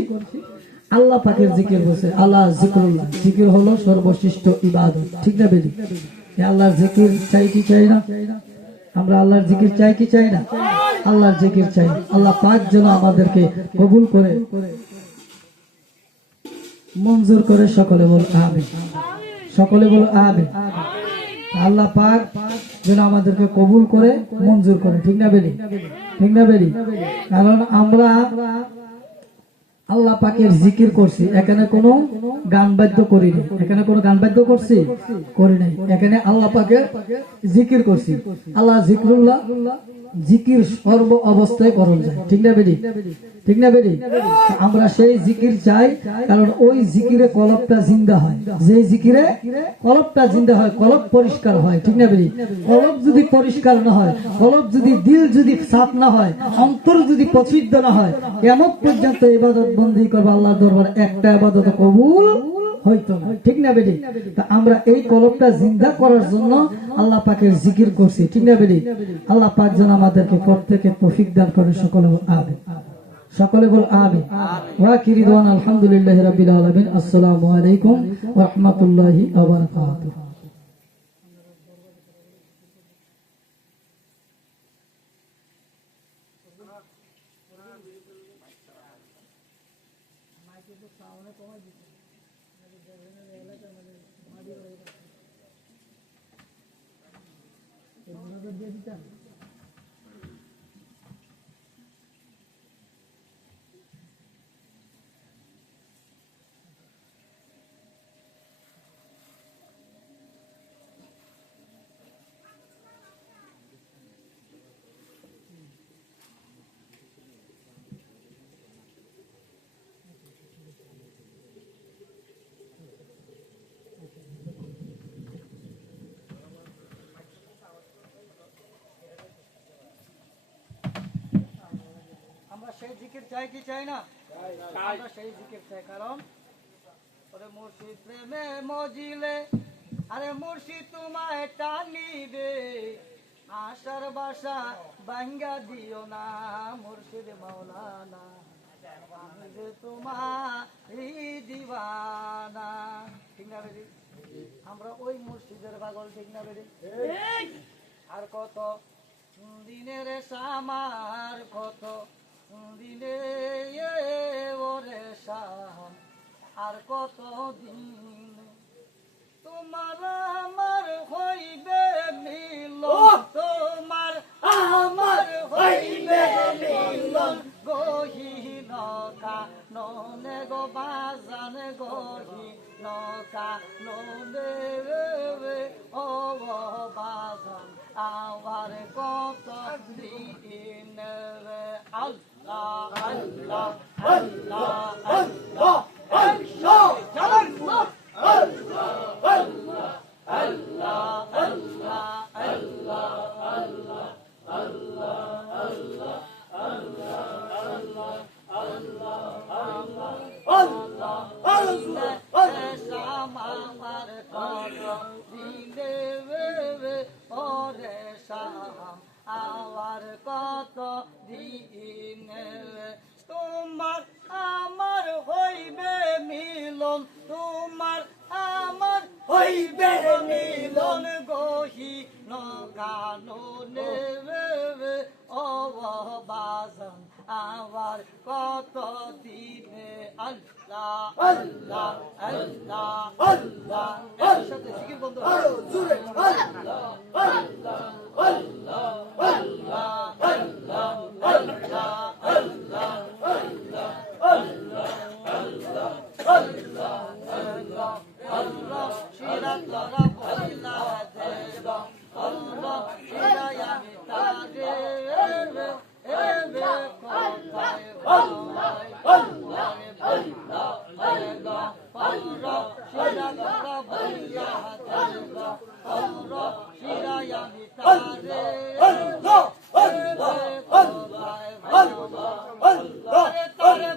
আল্লাহ পাকের জিকির করছে আল্লাহ জিকরুল্লাহ জিকির হলো সর্বশ্রেষ্ঠ ইবাদত ঠিক না বেদি আল্লাহর জিকির চাই কি চাই না আমরা আল্লাহর জিকির চাই কি চাই না আল্লাহর জিকির চাই আল্লাহ পাক যেন আমাদেরকে কবুল করে মঞ্জুর করে সকলে বল আমিন সকলে বল আমিন আল্লাহ পাক যেন আমাদেরকে কবুল করে মঞ্জুর করে ঠিক না বেরি ঠিক না বেরি কারণ আমরা আল্লাহ পাকের জিকির করছি এখানে কোনো গান বাদ্য করিনি এখানে কোনো গান বাদ্য করছি করি নাই এখানে আল্লাহ পাকের জিকির করছি আল্লাহ জিকরুল্লাহ জিকির সর্ব অবস্থায় করণ যায় ঠিক না বেরি ঠিক না বেরি আমরা সেই জিকির চাই কারণ ওই জিকিরে কলবটা জিন্দা হয় যে জিকিরে কলবটা জিন্দা হয় কলব পরিষ্কার হয় ঠিক না বেরি কলব যদি পরিষ্কার না হয় কলব যদি দিল যদি সাফ না হয় অন্তর যদি পরিশুদ্ধ না হয় কিয়ামত পর্যন্ত ইবাদত বন্দী করবে আল্লাহর দরবারে একটা ইবাদত কবুল হইতো না ঠিক না বেরি তা আমরা এই কলবটা জিন্দা করার জন্য আল্লাহ পাকের জিকির করছি ঠিক না বেরি আল্লাহ পাক যেন আমাদেরকে প্রত্যেককে তৌফিক দান করে সকলে আমিন সকলে বল আমিন। ওয়া আখিরি দাওয়ানা আলহামদুলিল্লাহি রাব্বিল আলামিন। আসসালামু আলাইকুম ওয়া রাহমাতুল্লাহি ওয়া বারাকাতুহু। আমরা সেই জিকির চাই কি চাই না? আমরা সেই জিকির চাই, কারণ ওরে মুর্শিদ প্রেমে মজিলে, আরে মুর্শিদ তোমায় টানিবে, আশার বাসা ভাঙ্গা দিও না মুর্শিদ মাওলানা, আমি যে তোমারই দিওয়ানা। ঠিক না বেরি? আমরা ওই মুর্শিদের পাগল, ঠিক না বেরি? আর কত দিনের সামার, কত দিনে ওরে শাম, আর কত দিন তোমার আমার হইবে মিলন, তোমার আমার হইবে মিলন, গহীন কাননে গো বাজান, গহীন কাননে ও বাজান আমার কত দিন। আল্লাহ আল্লাহ আল্লাহ আল্লাহ আল্লাহ আল্লাহ আল্লাহ আল্লাহ আল্লাহ আমার কত দিনে ওরে শাম, আমার কত দিন তোমার আমার হইবে মিলন, তোমার আমার হইবে মিলন, গহীন কাননে ও বাজান আমার কত দিনে। আল্লাহ আল্লাহ আল্লাহ আল্লাহ, একসাথে জিকির বন্ধ। আল্লাহ আল্লাহ আল্লাহ আল্লাহ আল্লাহ আল্লাহ আল্লাহ আল্লাহ আল্লাহ আল্লাহ আল্লাহ আল্লাহ আল্লাহ শিরা তোরা বইলা দেব, আল্লাহ শিরা আমি তারে এবে কোথায় ভাই, আল্লাহ আল্লাহ আল্লাহ আল্লাহ শিরা তোরা বইলা দেব, আল্লাহ শিরা আমি তারে এবে কোথায় ভাই, তারে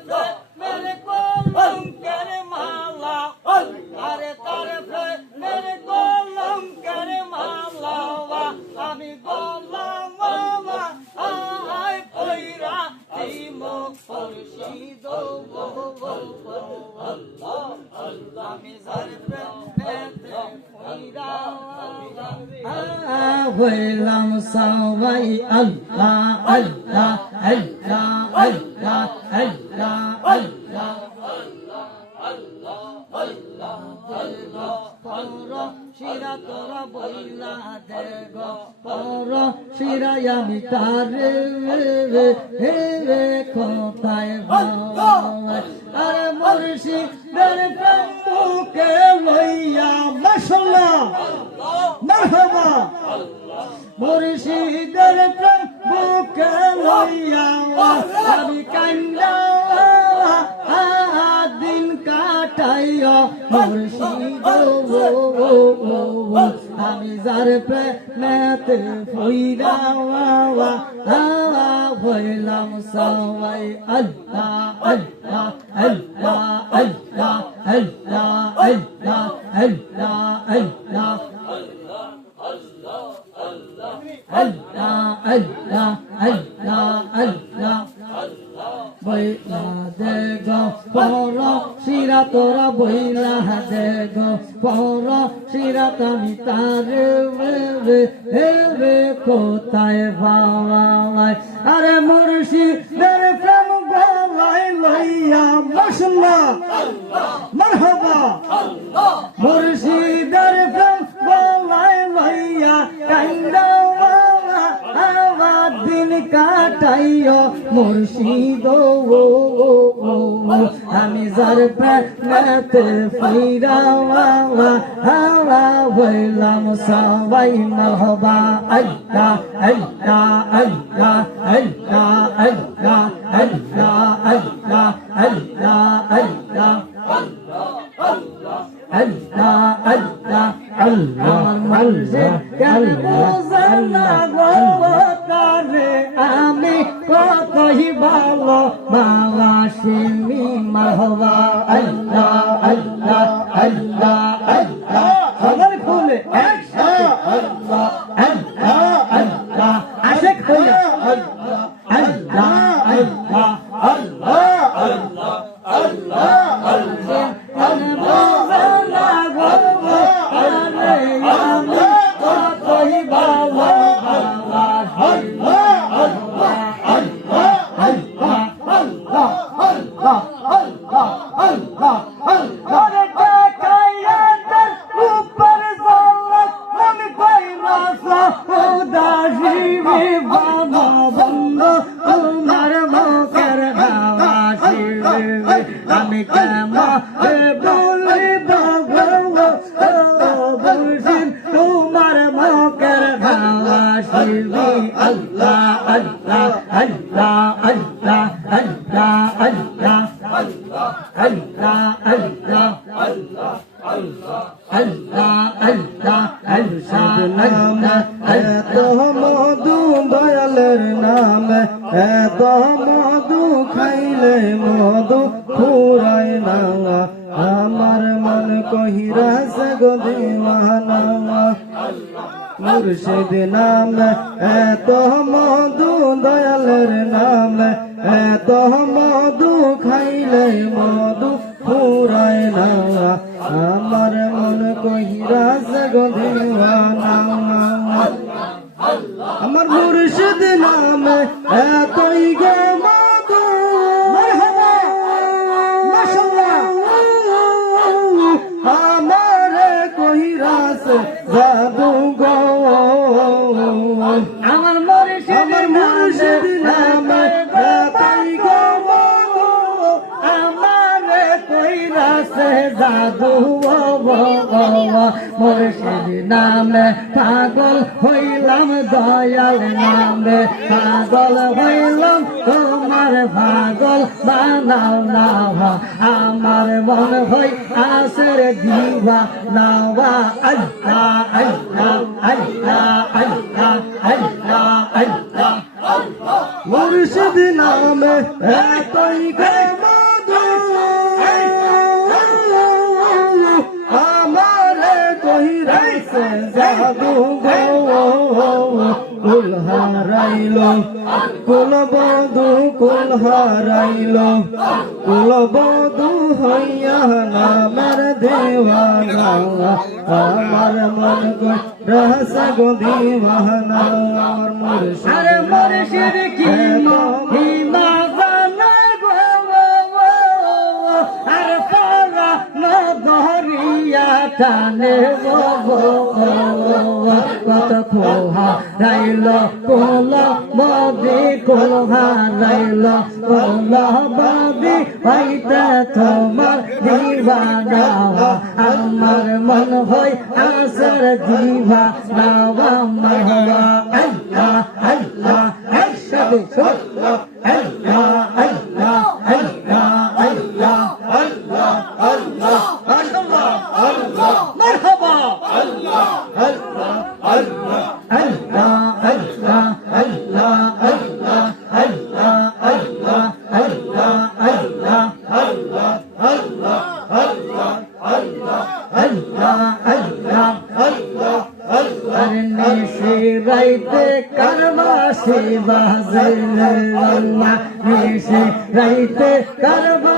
মেরে কলম করে মালা, আরে তারে মেরে কলম করে মালা, আমি বললাম বাবা আয় পয়রা দিমো মুর্শিদ, আমি যারে প্রেমেতে পয়রা হইলাম সবাই আল্লাহ আল্লাহ আল্লাহ আল্লাহ আল্লাহ আল্লাহ শিরা তোরা বইলা দেগ, পর শিরাই আমি তারে হে কোথায় ভাই, আরে মুর্শিদের প্রেমকে লইয়া মাশাআল্লাহ মারহাবা, মুর্শিদের প্রেমকে লইয়া আমি কান্দা দিন কাটাইয়া মুর্শিদ, আমি যার প্রেমেতে পয়রা হইলাম সবাই আল্লাহ আল্লাহ আল্লাহ আল্লাহ আল্লাহ আল্লাহ আল্লাহ আল্লাহ আল্লাহ আল্লাহ আল্লাহ আল্লাহ গো পর শিরা তোরা বইলা দে গো পর শিরাত আমি তার রে কোথায় পাওয়াই আরে মুর্শিদের প্রেম গলায় লইয়া মাশাআল্লাহ মারহাবা মুর্শিদের প্রেম গলায় লইয়া কান্দা দিন কাটাইও মুর্শিদ আমি যার প্রেমেতে ফিরাওয়া হাওয়া হইলাম সবাই মারহাবা আল্লাহ আল্লাহ আল্লাহ আল্লাহ আল্লাহ আল্লাহ আল্লাহ আল্লাহ আল্লাহ আল্লাহ আল্লাহ আল্লাহ আল্লাহ কেন বুঝনা গো তারে আমি কতই ভালো বাবাসিমি মারহাবা আল্লাহ আল্লাহ আল্লাহ আল্লাহ সবার খুলে একসাথে আল্লাহ আল্লাহ আল্লাহ আশেক হয়ে আল্লাহ আল্লাহ আল্লাহ আল্লাহ আল্লাহ আল্লাহ আল্লাহ আমি কেমন বলিব তোমার মুখের ভাষিবি আল্লাহ আল্লাহ আল্লাহ আল্লাহ আল্লাহ আল্লাহ আল্লাহ আল্লাহ আল্লাহ আল্লাহ আল্লাহ আল্লাহ এত মধু দয়ালের নামে এত মধু খাইলে মধু ফুরায় না আমার মন কহিরাছে গো দিওয়ানা মুর্শিদ নামে এত মধু দয়ালের নামে এত মধু খাইলে মধু ফুরায় না আমার মন কহিরাছে গো দিওয়ানা আমার মুর্শিদ নামে এতই গো মধু মারহাবা মাশাআল্লাহ আমার কহিরাছে জাদু গো আমার মুর্শিদ নামে এতই গো মধু আমার কইরাছে জাদু মুর্শিদ নামে পাগল হইলাম দয়াল নামে পাগল হইলাম তোমার পাগল বানাও না আমার মন হই আসের দিবা নাওয়া আল্লাহ আল্লাহ আল্লাহ আল্লাহ আল্লাহ আল্লাহ মুর্শিদ নামে এতই গো মধু আমারে কহিরাছে জাদু গো কুল হারাইলো কুল বধু কুল হারাইলো কুল বধু হইয়া নামের দেওয়ানা আমার মন কহিরাছে গো দিওয়ানা আমার মুর্শিদ আরে মুর্শিদ কি মহিমা জানা গো আর পারা নদরিয়া টানে কত খোহা রাইল কোল বদি কোহা রাইল কোল বদি হইতে তোমার দিবানা আমার মন হই আসর দিবা নাওয়া মারহাবা আল্লাহ আল্লাহ একসাথে আল্লাহ আল্লাহ আল্লাহ আল্লাহ আল্লাহ আল্লাহ আল্লাহ আল্লাহ মারহাবা আল্লাহ আল্লাহ আল্লাহ আল্লাহ আল্লাহ আল্লাহ আল্লাহ আল্লাহ আল্লাহ আল্লাহ আল্লাহ আল্লাহ আল্লাহ আল্লাহ আল্লাহ আল্লাহ আল্লাহ আল্লাহ আল্লাহ নিশি রাইতে কারবাসি বাজে আল্লাহ নিশি রাইতে কারবা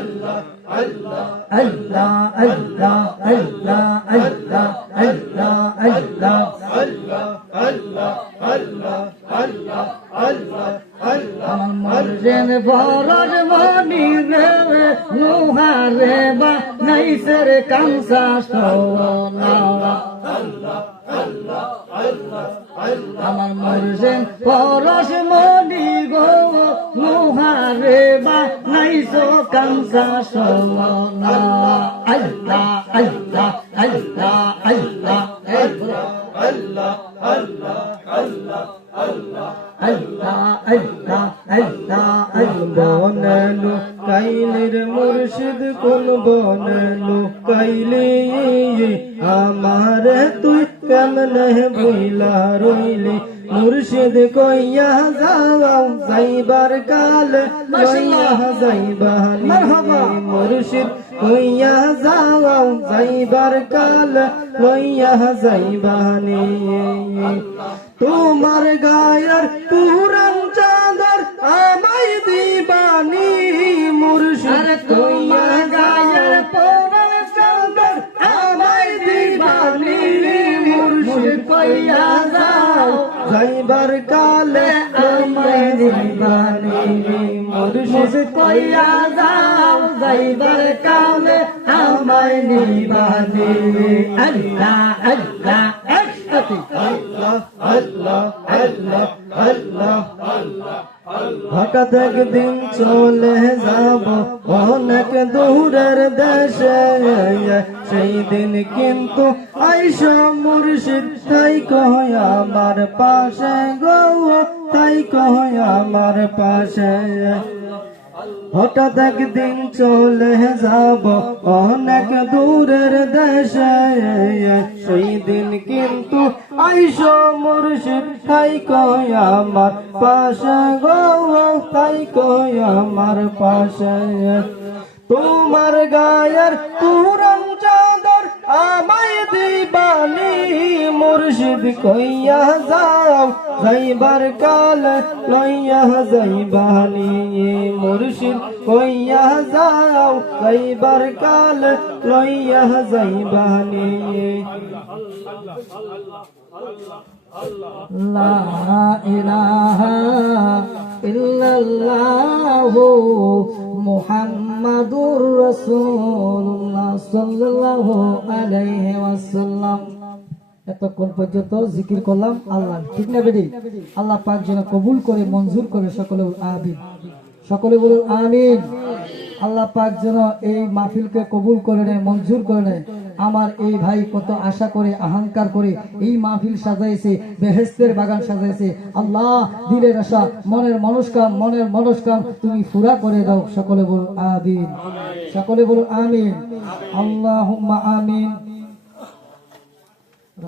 আল্লাহ আল্লাহ আল্লাহ আল্লাহ আল্লাহ আল্লাহ আমার মর্জেন বরর মনি রে লোহারে বা নাইসের কামসা সোনা আমার মর্জেন পরশ মনি গো লোহারে বা নাইসো কামসা সোনা আল্লাহ আল্লাহ আল্লাহ আল্লাহ আল্লাহ আল্লাহ বনলু কাইলের মুর্শিদ কোন বনলু কাইলে আমার তুই কেমনে বইলা রইলি মুর্শিদ কইয়া যাও যাইবার কাল লইয়া যাইবানি মুর্শিদ কইয়া যাও যাইবার কাল লইয়া যাইবানি তোমার গায়ের পুরান চাদর আমায় দিবানি মুর্শিদ কইয়া গায়ের পুরান চাদর আমায় দিবানি মুর্শিদ কইয়া যাও যাইবার কালে আমায় দিবানি মুর্শিদ কইয়া যাও যাইবার কালে আমায় দিবানি আল্লাহ আল্লাহ হঠাৎ একদিন চলে যাব অনেক দূরের দেশে সেই দিন কিন্তু আইস মুর্শিদ তাই কয় আমার পাশে গো তাই কয় আমার পাশে হঠাৎ একদিন চলে যাব অনেক দূরের দেশে সেই দিন কিন্তু আইস মুর্শিদ তাই কয় আমার পাশে গো তাই কয় আমার পাশে তোমার গায়ের পুরান চাদর আমায় দিবানি মুর্শিদ কইয়া যাও যাইবার কাল লইয়া যাইবানি মুর্শিদ কইয়া যাও যাইবার কাল লইয়া যাইবানি লা ইলাহা ইল্লাল্লাহু মুহাম্মাদুর রাসূলুল্লাহ সাল্লাল্লাহু আলাইহি ওয়াসাল্লাম। এতক্ষণ পর্যন্ত জিকির করলাম আল্লাহ, ঠিক না বেটি? আল্লাহ পাক যেন কবুল করে মঞ্জুর করে, সকলে আমিন, সকলে বলুন আমিন। আল্লাহ পাক যেন এই মাহফিলকে কবুল করে নেয়, মঞ্জুর করে নেয়। আমার এই ভাই কত আশা করে আহংকার করে এই মাহফিল সাজাইছে, বেহেশতের বাগান সাজাইছে। আল্লাহ দিলের আশা মনের মনস্কাম তুমি পুরা করে দাও। সকলে বলুন আমিন, সকলে বলুন আমিন। আল্লাহুম্মা আমিন।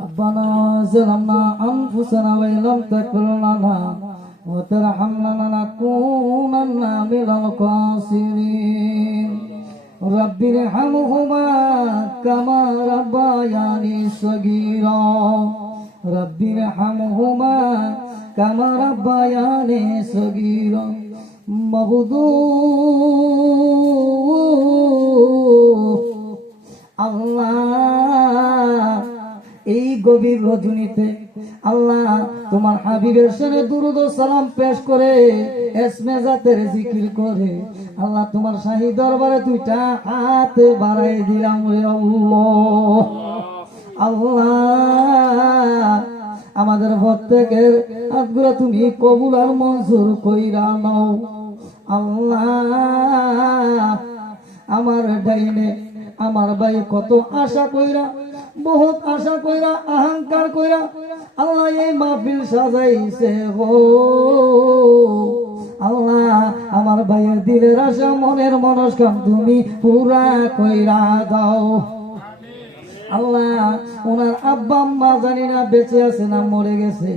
ربنا ظلمنا أنفسنا وإن لم تغفر لنا وترحمنا لنكونن من الخاسرين رب ارحمهما كما ربياني صغيرا رب ارحمهما كما ربياني صغيرا مبدو আল্লাহ এই গভীর রজনীতে আল্লাহ তোমার হাবিবের সামনে দুরূদ ও সালাম পেশ করে এসমে জাতের জিকির করে আল্লাহ তোমার শাহী দরবারে দুইটা হাত বাড়াই দিলাম রে আল্লাহ। আল্লাহ আমাদের প্রত্যেকের হাতগুলো তুমি কবুল আর মঞ্জুর কইরা নাও। আল্লাহ আমার ডাইনে আমার ভাই কত আশা কইরা, বহুত আশা কইরা, অহংকার কইরা আল্লাহ এই মাহফিল সাজাইছে গো। আল্লাহ আমার ভাইয়ের দিলের আশা মনের মনস্কাম তুমি পুরা কইরা দাও। আল্লাহ ওনার আব্বা আম্মা জানি না বেঁচে আছে না মরে গেছে।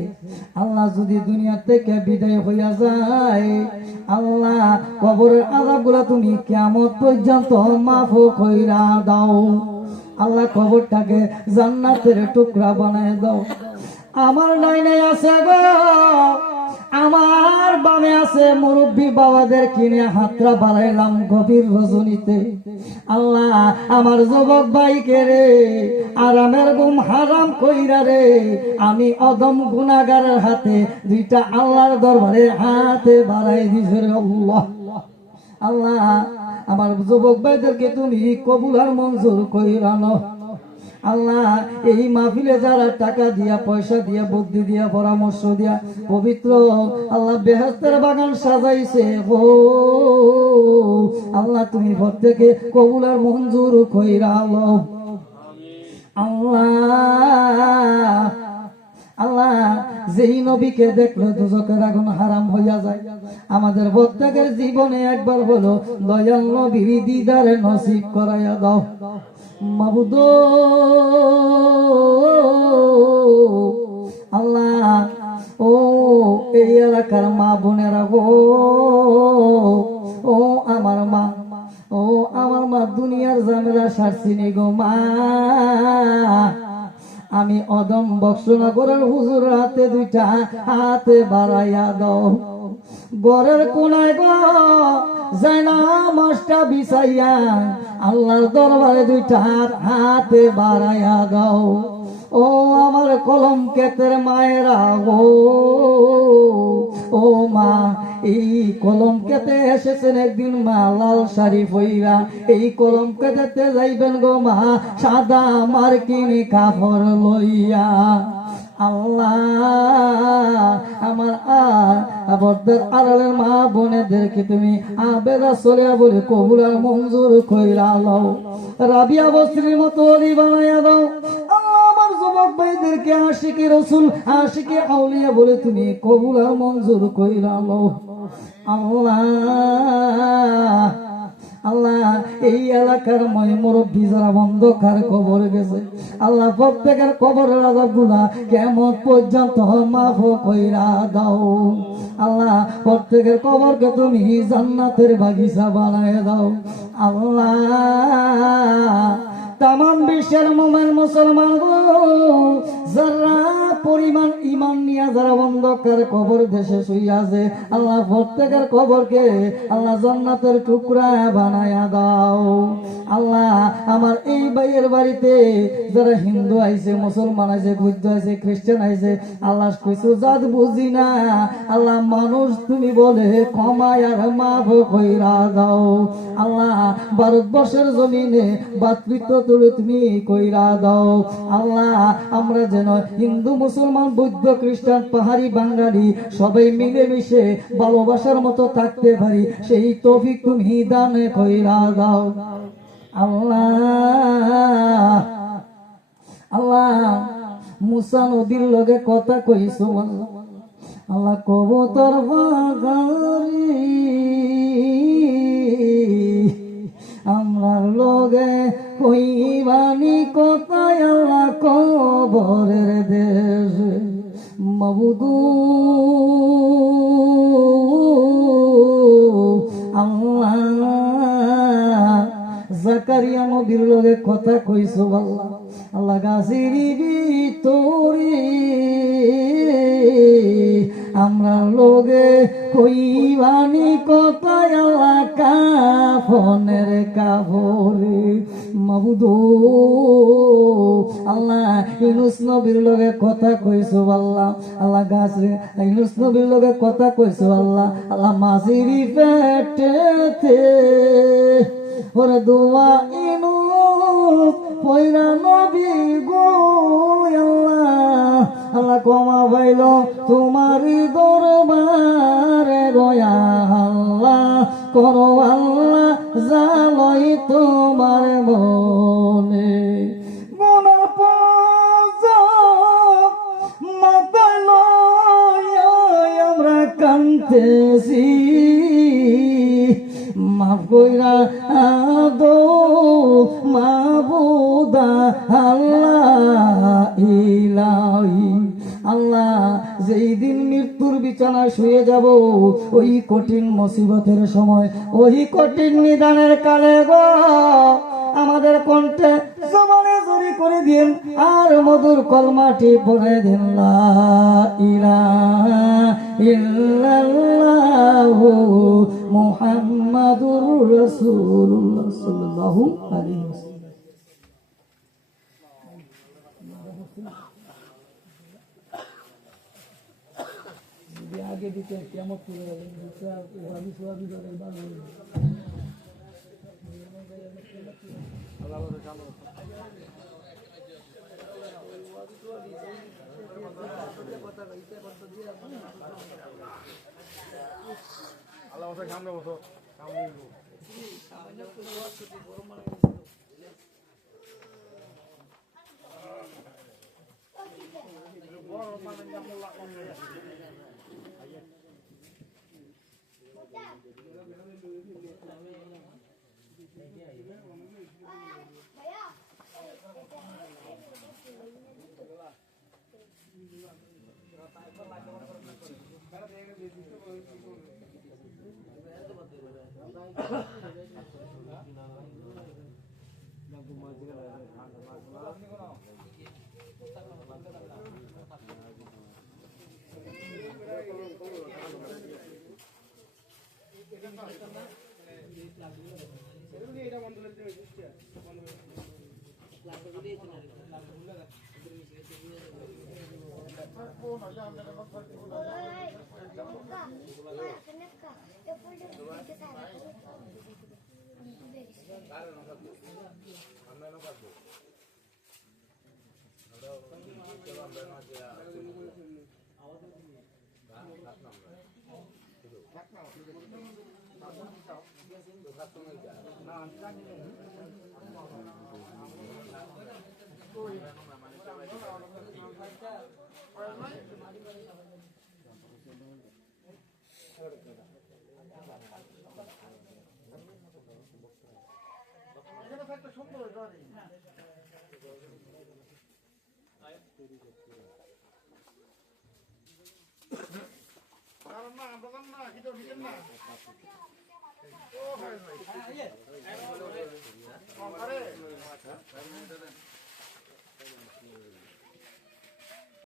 আল্লাহ যদি দুনিয়া থেকে বিদায় হইয়া যায়, আল্লাহ কবরের আযাবগুলো তুমি কিয়ামত পর্যন্ত মাফ কইরা দাও। আল্লাহ কবরটাকে জান্নাতের টুকরা বানায় দাও। আমার ডাইনে আছে গো আমার বামে আছে মুরব্বী বাবাদের কিনে হাতরা বাড়াইলাম গভীর রজনীতে। আল্লাহ আমার যুবক ভাইকে রে আরামের ঘুম হারাম কইরা রে আমি অদম গুনাহগারের হাতে দুইটা আল্লাহর দরবারে হাতে বাড়াই দিছে রে আল্লাহ। আল্লাহ আমার যুবক ভাইদেরকে তুমি কবুল আর মঞ্জুর কইরা নাও। আল্লাহ এই মাহফিলে যারা টাকা দিয়া পয়সা দিয়া বুদ্ধি দিয়া পরামর্শ দিয়া পবিত্র আল্লাহ বেহেশতের বাগান সাজাইছে ও আল্লাহ তুমি প্রত্যেকে কবুল আর মঞ্জুর কইরা নাও। আল্লাহ আল্লাহ যেই নবীকে দেখলো দুজকের আগুন হারাম হইয়া যায়, আমাদের প্রত্যেকের জীবনে একবার হলো দয়াল নবীর দিদারে নসিব করাইয়া দাও মাবুদ। আল্লাহ ও এই এলাকার মা বোনেরা গো, ও আমার মা, ও আমার মা দুনিয়ার ঝামেলা সারছিনি গো মা। আমি অদম বক্সনগরের হুজুর হাতে দুইটা হাতে বাড়াইয়া দাও। গরের কোনায় গো জানা মাছটা বিছাইয়া আল্লাহর দরবারে দুইটা হাতে বাড়াইয়া দাও। ও আমার কলম কেতের মায়েরা গো, ও মা এই কলম কেতে এসেছেন একদিন মা লাল শাড়ি পইরা, এই কলম কেতেতে যাইবেন গো মা সাদা মার্কিনি কাপড় লইয়া। আল্লাহ আমার আবরদের আড়ালের মা বোনেদেরকে তুমি আবেদা চলে বলে কবুল আর মঞ্জুর কইরা লও। রাবিয়া বস্ত্রীর মতো অলি বানাইয়া দাও। আমার যুবক ভাইদেরকে আশিকি রসুল আশিকি আউলিয়া বলে তুমি কবুল আর মঞ্জুর কইরা লও। আল্লাহ আল্লাহ এই এলাকার মুরব্বী যারা অন্ধকার কবর গেছে আল্লাহ প্রত্যেকের কবরের আযাবগুলা কিয়ামত পর্যন্ত মাফ কইরা দাও। আল্লাহ প্রত্যেকের কবরকে তুমি জান্নাতের বাগিচা বানায় দাও। আল্লাহ তামাম বিশ্বের মুমিন মুসলমান যারা পরিমাণ ঈমান নিয়ে যারা অন্ধকার কবর দেশে শুইয়া আছে আল্লাহ প্রত্যেকের কবরকে আল্লাহ জান্নাতের টুকরা বানায়া দাও। আল্লাহ আমার এই ভাইয়ের বাড়িতে যারা হিন্দু আইছে, মুসলমান আইছে, বৌদ্ধ আইছে, খ্রিস্টান আইছে আল্লাহ কিছু জাত বুঝি না আল্লাহ মানুষ তুমি বলে ক্ষমায় আর মাফ কইরা দাও। আল্লাহ ভারতবর্ষের জমিনে ভাতৃত্ব তুলে তুমি কইরা দাও। আল্লাহ আমরা যেন হিন্দু মুসলমান বৌদ্ধ খ্রিস্টান পাহাড়ি বাঙালি সবাই মিলেমিশে ভালোবাসার মতো থাকতে পারি সেই তৌফিক তুমি দান কইরা দাও। আল্লাহ আল্লাহ মুসা নদীর লগে কথা কইছো আল্লাহ কবুতর বাগারি আমরা লগে কইবানি কথায় আল্লাহ কবরের দেশ মাবুদু। আল্লাহ জাকারিয়া নবীর লগে কথা কইছো আল্লাহ আল্লাহ গাছির ভিতরে আমরা লোগে কইবানি কথায় আল্লাহ কাফনের কাপড়ে মাবুদু। আল্লাহ ইউনুস নবীর লগে কথা কইছো আল্লাহ আল্লাহ গাছে ইউনুস নবীর লগে কথা কইছো আল্লাহ আল্লাহ মাঝির পেটেতে ওরে দোয়া ইনুস পয়রা নবী গো আল্লাহ আল্লাহ ক্ষমা পাইল তোমার দরবারে গয়া আল্লাহ করো আল্লাহ জালই তোমার মনে গুনাহ পূজা মাথায় লইয়া আমরা কাঁদতেছি মাফ কইরা দো মাবুদা আল্লাহ ইলাহি। আল্লাহ যেই দিন মৃত্যুর বিছানায় শুয়ে যাব ওই কঠিন মুসিবতের সময় ওই কঠিন নিদানের কালে গো আমাদের কণ্ঠে জবানে জড়ি করে দিন আর মধুর কলমাটি পড়ে দিন লা ইলাহা ইল্লাল্লাহু মুহাম্মাদুর রাসূলুল্লাহ সাল্লাল্লাহু আলাইহি ওয়াসাল্লাম। আগে দিতে কেমন করে ওয়াবি সোয়াবি করে বাংলা না